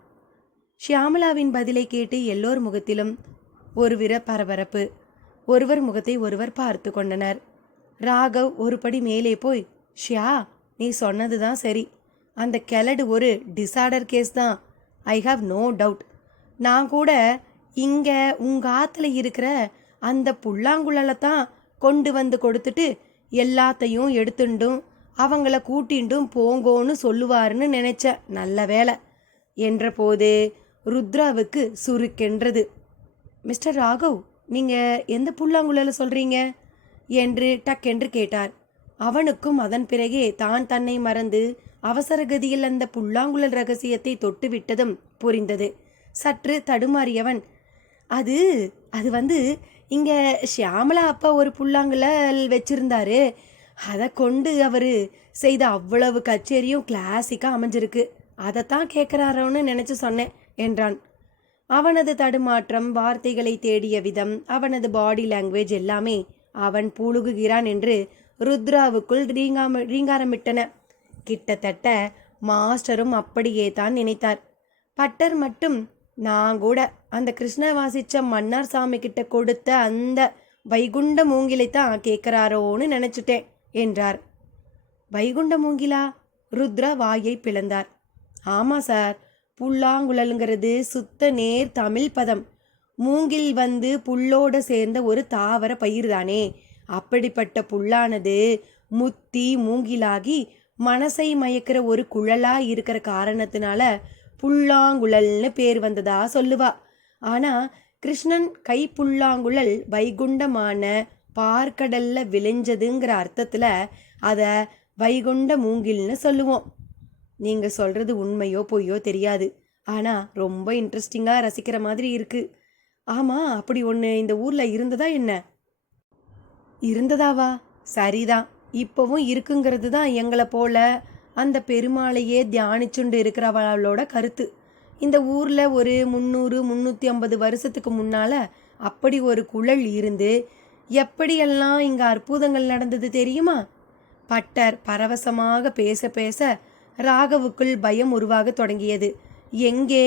ஷியாமளாவின் பதிலை கேட்டு எல்லோர் முகத்திலும் ஒருவித பரபரப்பு. ஒருவர் முகத்தை ஒருவர் பார்த்து கொண்டனர். ராகவ் ஒரு படி மேலே போய், ஷியா, நீ சொன்னதுதான் சரி. அந்த கெலடு ஒரு டிசார்டர் கேஸ் தான். I have no doubt. நான் கூட இங்க உங்க ஆத்துல இருக்கிற அந்த புல்லாங்குழலை தான் கொண்டு வந்து கொடுத்துட்டு எல்லாத்தையும் எடுத்துண்டும் அவங்கள கூட்டிண்டும் போங்கோன்னு சொல்லுவாருன்னு நினைச்சேன். நல்ல வேலை என்ற போது ருத்ராவுக்கு சுருக்கென்றது. மிஸ்டர் ராகவ், நீங்க எந்த புல்லாங்குழலை சொல்றீங்க என்று டக்கென்று கேட்டார். அவனுக்கும் அதன் பிறகே தான் தன்னை மறந்து அவசரகதியில் அந்த புல்லாங்குழல் ரகசியத்தை தொட்டு விட்டதும் புரிந்தது. சற்று தடுமாறியவன், அது அது வந்து இங்க ஷியாமலா அப்பா ஒரு புல்லாங்குழல் வச்சிருந்தாரு. அதை கொண்டு அவர் செய்த அவ்வளவு கச்சேரியும் கிளாசிக்காக அமைஞ்சிருக்கு. அதைத்தான் கேட்குறாரோன்னு நினச்சி சொன்னேன் என்றான். அவனது தடுமாற்றம், வார்த்தைகளை தேடிய விதம், அவனது பாடி லாங்குவேஜ் எல்லாமே அவன் பூழுகுகிறான் என்று ருத்ராவுக்குள் ரீங்காரமிட்டன. கிட்டத்தட்ட மாஸ்டரும் அப்படியே தான் நினைத்தார். பட்டர் மட்டும், நான் கூட அந்த கிருஷ்ண வாசிச்ச மன்னார் சாமி கிட்ட கொடுத்த அந்த வைகுண்ட மூங்கிலைத்தான் கேட்குறாரோன்னு நினச்சிட்டேன் என்றார். வைகுண்ட மூங்கிலா? ருத்ரா வாயை பிளந்தார். ஆமாம் சார், புல்லாங்குழலுங்கிறது சுத்த நேர் தமிழ் பதம். மூங்கில் வந்து புல்லோட சேர்ந்த ஒரு தாவர பயிர் தானே. அப்படிப்பட்ட புல்லானது முத்தி மூங்கிலாகி மனசை மயக்கிற ஒரு குழலா இருக்கிற காரணத்தினால புல்லாங்குழல்னு பேர் வந்ததா சொல்லுவா. ஆனா கிருஷ்ணன் கை புல்லாங்குழல் வைகுண்டமான பார்க்கடல்ல விளைஞ்சதுங்கிற அர்த்தத்துல அத வைகுண்ட மூங்கில்னு சொல்லுவோம். நீங்க சொல்றது உண்மையோ பொய்யோ தெரியாது, ஆனா ரொம்ப இன்ட்ரெஸ்டிங்கா ரசிக்கிற மாதிரி இருக்கு. ஆமா, அப்படி ஒன்று இந்த ஊர்ல இருந்ததா என்ன? இருந்ததாவா? சரிதான், இப்போவும் இருக்குங்கிறது தான் எங்களை போல அந்த பெருமாளையே தியானிச்சுண்டு இருக்கிறவளோட கருத்து. இந்த ஊரில் ஒரு 300-350 வருஷத்துக்கு முன்னால் அப்படி ஒரு குழல் இருந்து எப்படியெல்லாம் இங்கே அற்புதங்கள் நடந்தது தெரியுமா? பட்டர் பரவசமாக பேச பேச ராகவுக்குள் பயம் உருவாக தொடங்கியது. எங்கே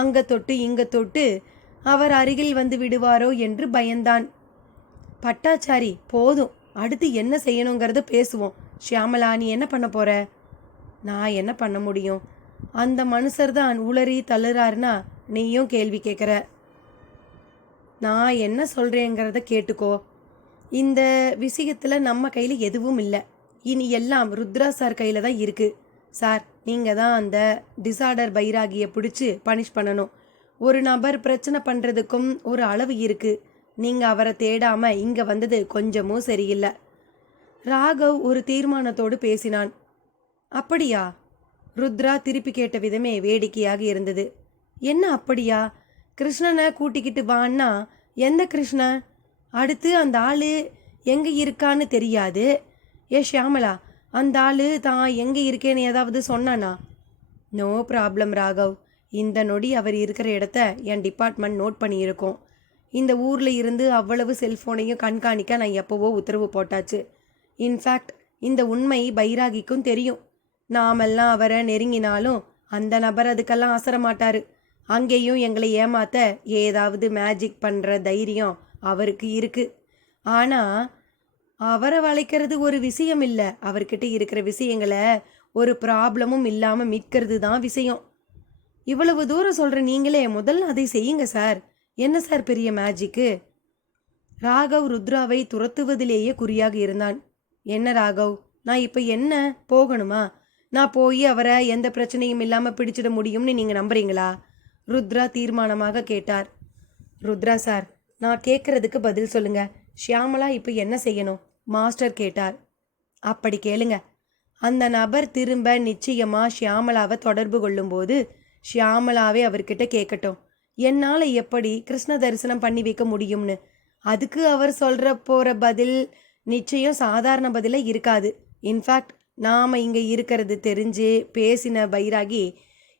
அங்க தொட்டு இங்க தொட்டு அவர் அருகில் வந்து விடுவாரோ என்று பயந்தான். பட்டாச்சாரி, போதும், அடுத்து என்ன செய்யணுங்கிறத பேசுவோம். ஷியாமலா, நீ என்ன பண்ண போற? நான் என்ன பண்ண முடியும்? அந்த மனுஷர் தான் உளறி தள்ளுறாருன்னா நீயும் கேள்வி கேட்குற. நான் என்ன சொல்கிறேங்கிறத கேட்டுக்கோ. இந்த விஷயத்தில் நம்ம கையில் எதுவும் இல்லை. இனி எல்லாம் ருத்ரா சார் கையில் தான் இருக்குது. சார், நீங்கள் தான் அந்த டிசார்டர் பைராகியை பிடிச்சி பனிஷ் பண்ணணும். ஒரு நபர் பிரச்சனை பண்ணுறதுக்கும் ஒரு அளவு இருக்குது. நீங்கள் அவரை தேடாமல் இங்கே வந்தது கொஞ்சமும் சரியில்லை. ராகவ் ஒரு தீர்மானத்தோடு பேசினான். அப்படியா? ருத்ரா திருப்பி கேட்ட விதமே வேடிக்கையாக இருந்தது. என்ன அப்படியா? கிருஷ்ணனை கூட்டிக்கிட்டு வான்னா எந்த கிருஷ்ணன்? அடுத்து அந்த ஆள் எங்கே இருக்கான்னு தெரியாது. ஷியாமலா, அந்த ஆள் தான் எங்கே இருக்கேன்னு ஏதாவது சொன்னானா? No problem Raghav. இந்த நொடி அவர் இருக்கிற இடத்த என் டிபார்ட்மெண்ட் நோட் பண்ணியிருக்கோம். இந்த ஊரில் இருந்து அவ்வளவு செல்ஃபோனையும் கண்காணிக்க நான் எப்போவோ உத்தரவு போட்டாச்சு. இன்ஃபேக்ட் இந்த உண்மை பைராகிக்கும் தெரியும். நாமெல்லாம் அவரை நெருங்கினாலும் அந்த நபர் அதுக்கெல்லாம் அசர மாட்டார். அங்கேயும் எங்களை ஏமாத்த ஏதாவது மேஜிக் பண்ணுற தைரியம் அவருக்கு இருக்கு. ஆனால் அவரை வளைக்கிறது ஒரு விஷயம் இல்லை. அவர்கிட்ட இருக்கிற விஷயங்களை ஒரு ப்ராப்ளமும் இல்லாமல் மீட்கிறது தான் விஷயம். இவ்வளவு தூரம் சொல்கிற நீங்களே முதல்ல அதை செய்யுங்க சார். என்ன சார் பெரிய மேஜிக்கு? ராகவ் ருத்ராவை துரத்துவதிலேயே குறியாக இருந்தான். என்ன ராகவ், நான் இப்போ என்ன போகணுமா? நான் போய் அவரை எந்த பிரச்சனையும் இல்லாமல் பிடிச்சிட முடியும்னு நீங்கள் நம்புறீங்களா? ருத்ரா தீர்மானமாக கேட்டார். ருத்ரா சார், நான் கேட்குறதுக்கு பதில் சொல்லுங்க. ஷியாமலா இப்போ என்ன செய்யணும்? மாஸ்டர் கேட்டார். அப்படி கேளுங்க. அந்த நபர் திரும்ப நிச்சயமாக ஷியாமலாவை தொடர்பு கொள்ளும்போது ஷியாமலாவே அவர்கிட்ட கேட்கட்டும், என்னால் எப்படி கிருஷ்ண தரிசனம் பண்ணி வைக்க முடியும்னு. அதுக்கு அவர் சொல்கிற போகிற பதில் நிச்சயம் சாதாரண பதிலாக இருக்காது. இன்ஃபேக்ட் நாம் இங்கே இருக்கிறது தெரிஞ்சு பேசின பைராகி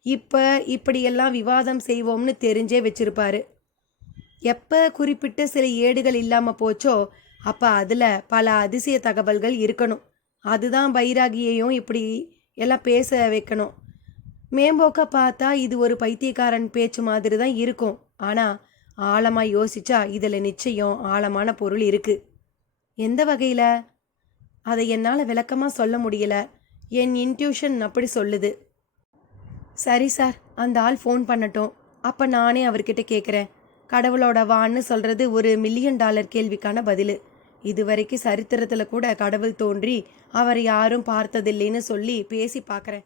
இப்போ இப்படியெல்லாம் விவாதம் செய்வோம்னு தெரிஞ்சே வச்சிருப்பாரு. எப்போ குறிப்பிட்ட சில ஏடுகள் இல்லாமல் போச்சோ அப்போ அதில் பல அதிசய தகவல்கள் இருக்கணும். அதுதான் பைராகியையும் இப்படி எல்லாம் பேச வைக்கணும். மேம்போக்க பார்த்தா இது ஒரு பைத்தியக்காரன் பேச்சு மாதிரி தான் இருக்கும். ஆனா ஆழமா யோசிச்சா இதுல நிச்சயம் ஆழமான பொருள் இருக்கு. எந்த வகையில? அதை என்னால விளக்கமா சொல்ல முடியல. என் இன்ட்யூஷன் அப்படி சொல்லுது. சரி சார், அந்த ஆள் ஃபோன் பண்ணட்டும். அப்ப நானே அவர்கிட்ட கேட்குறேன். கடவுளோட வான்னு சொல்றது ஒரு $1,000,000 கேள்விக்கான பதிலு. இதுவரைக்கும் சரித்திரத்துல கூட கடவுள் தோன்றி அவர் யாரும் பார்த்ததில்லைன்னு சொல்லி பேசி பார்க்கறேன்.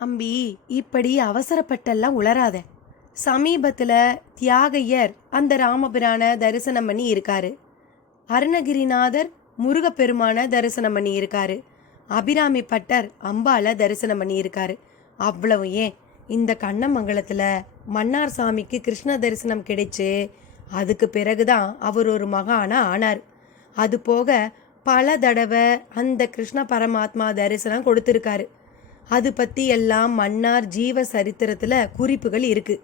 அம்பி, இப்படி அவசரப்பட்டெல்லாம் உளராத. சமீபத்துல தியாகையர் அந்த ராமபிரான தரிசனம் பண்ணி இருக்காரு. அருணகிரிநாதர் முருகப்பெருமான தரிசனம் பண்ணி இருக்காரு. அபிராமி பட்டர் அம்பால தரிசனம் பண்ணி இருக்காரு. அவ்வளவு ஏன், இந்த கண்ணமங்கலத்துல மன்னார் சாமிக்கு கிருஷ்ண தரிசனம் கிடைச்சு அதுக்கு பிறகுதான் அவர் ஒரு மகானா ஆனார். அது போக பல தடவை அந்த கிருஷ்ண பரமாத்மா தரிசனம் கொடுத்திருக்காரு. அது பத்தி எல்லாம் மன்னார் ஜீவ சரித்திரத்துல குறிப்புகள் இருக்கு.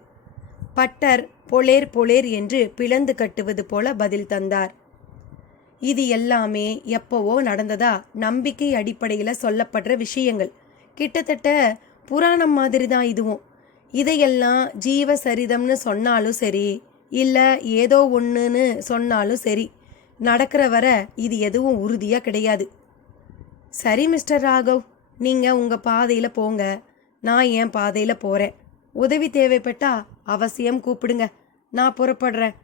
பட்டர் பொலேர் பொலேர் என்று பிளந்து கட்டுவது போல பதில் தந்தார். இது எல்லாமே எப்பவோ நடந்ததா நம்பிக்கை அடிப்படையில் சொல்லப்படுற விஷயங்கள். கிட்டத்தட்ட புராணம் மாதிரி தான் இதுவும். இதையெல்லாம் ஜீவ சரிதம்னு சொன்னாலும் சரி, இல்லை ஏதோ ஒன்றுன்னு சொன்னாலும் சரி, நடக்கிற வர இது எதுவும் உறுதியாக கிடையாது. சரி மிஸ்டர் ராகவ், நீங்கள் உங்கள் பாதையில் போங்க, நான் என் பாதையில் போகிறேன். உதவி தேவைப்பட்டா அவசியம் கூப்பிடுங்க, நான் புறப்படுறேன்.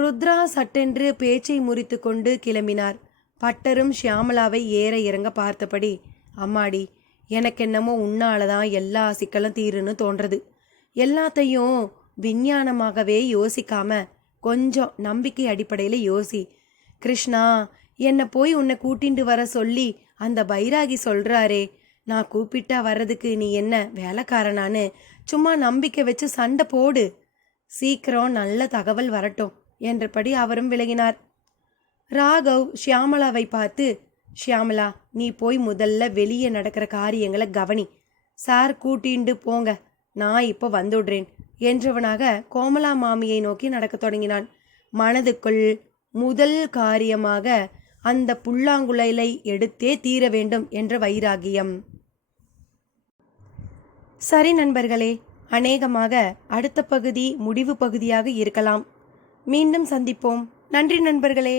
ருத்ரா சட்டென்று பேச்சை முறித்து கொண்டு கிளம்பினார். பட்டரும் ஷியாமளாவை ஏற இறங்க பார்த்தபடி, அம்மாடி, எனக்கென்னமோ உன்னாலதான் எல்லா சிக்கலும் தீருன்னு தோன்றது. எல்லாத்தையும் விஞ்ஞானமாகவே யோசிக்காம கொஞ்சம் நம்பிக்கை அடிப்படையில் யோசி. கிருஷ்ணா, என்னை போய் உன்னை கூட்டிண்டு வர சொல்லி அந்த பைராகி சொல்றாரே, நான் கூப்பிட்டா வர்றதுக்கு நீ என்ன வேலைக்காரனான்னு சும்மா நம்பிக்கை வச்சு சண்டை போடு. சீக்கிரம் நல்ல தகவல் வரட்டும் என்றபடி அவரும் விலகினார். ராகவ் ஷியாமளாவை பார்த்து, ஷியாமளா, நீ போய் முதல்ல வெளியே நடக்கிற காரியங்களை கவனி. சார் கூட்டிண்டு போங்க, நான் இப்போ வந்துடுறேன் என்றவனாக கோமலா மாமியை நோக்கி நடக்க தொடங்கினான். மனதுக்குள் முதல் காரியமாக அந்த புல்லாங்குழலை எடுத்தே தீர வேண்டும் என்ற வைராகியம். சரி நண்பர்களே, அநேகமாக அடுத்த பகுதி முடிவு பகுதியாக இருக்கலாம். மீண்டும் சந்திப்போம். நன்றி நண்பர்களே.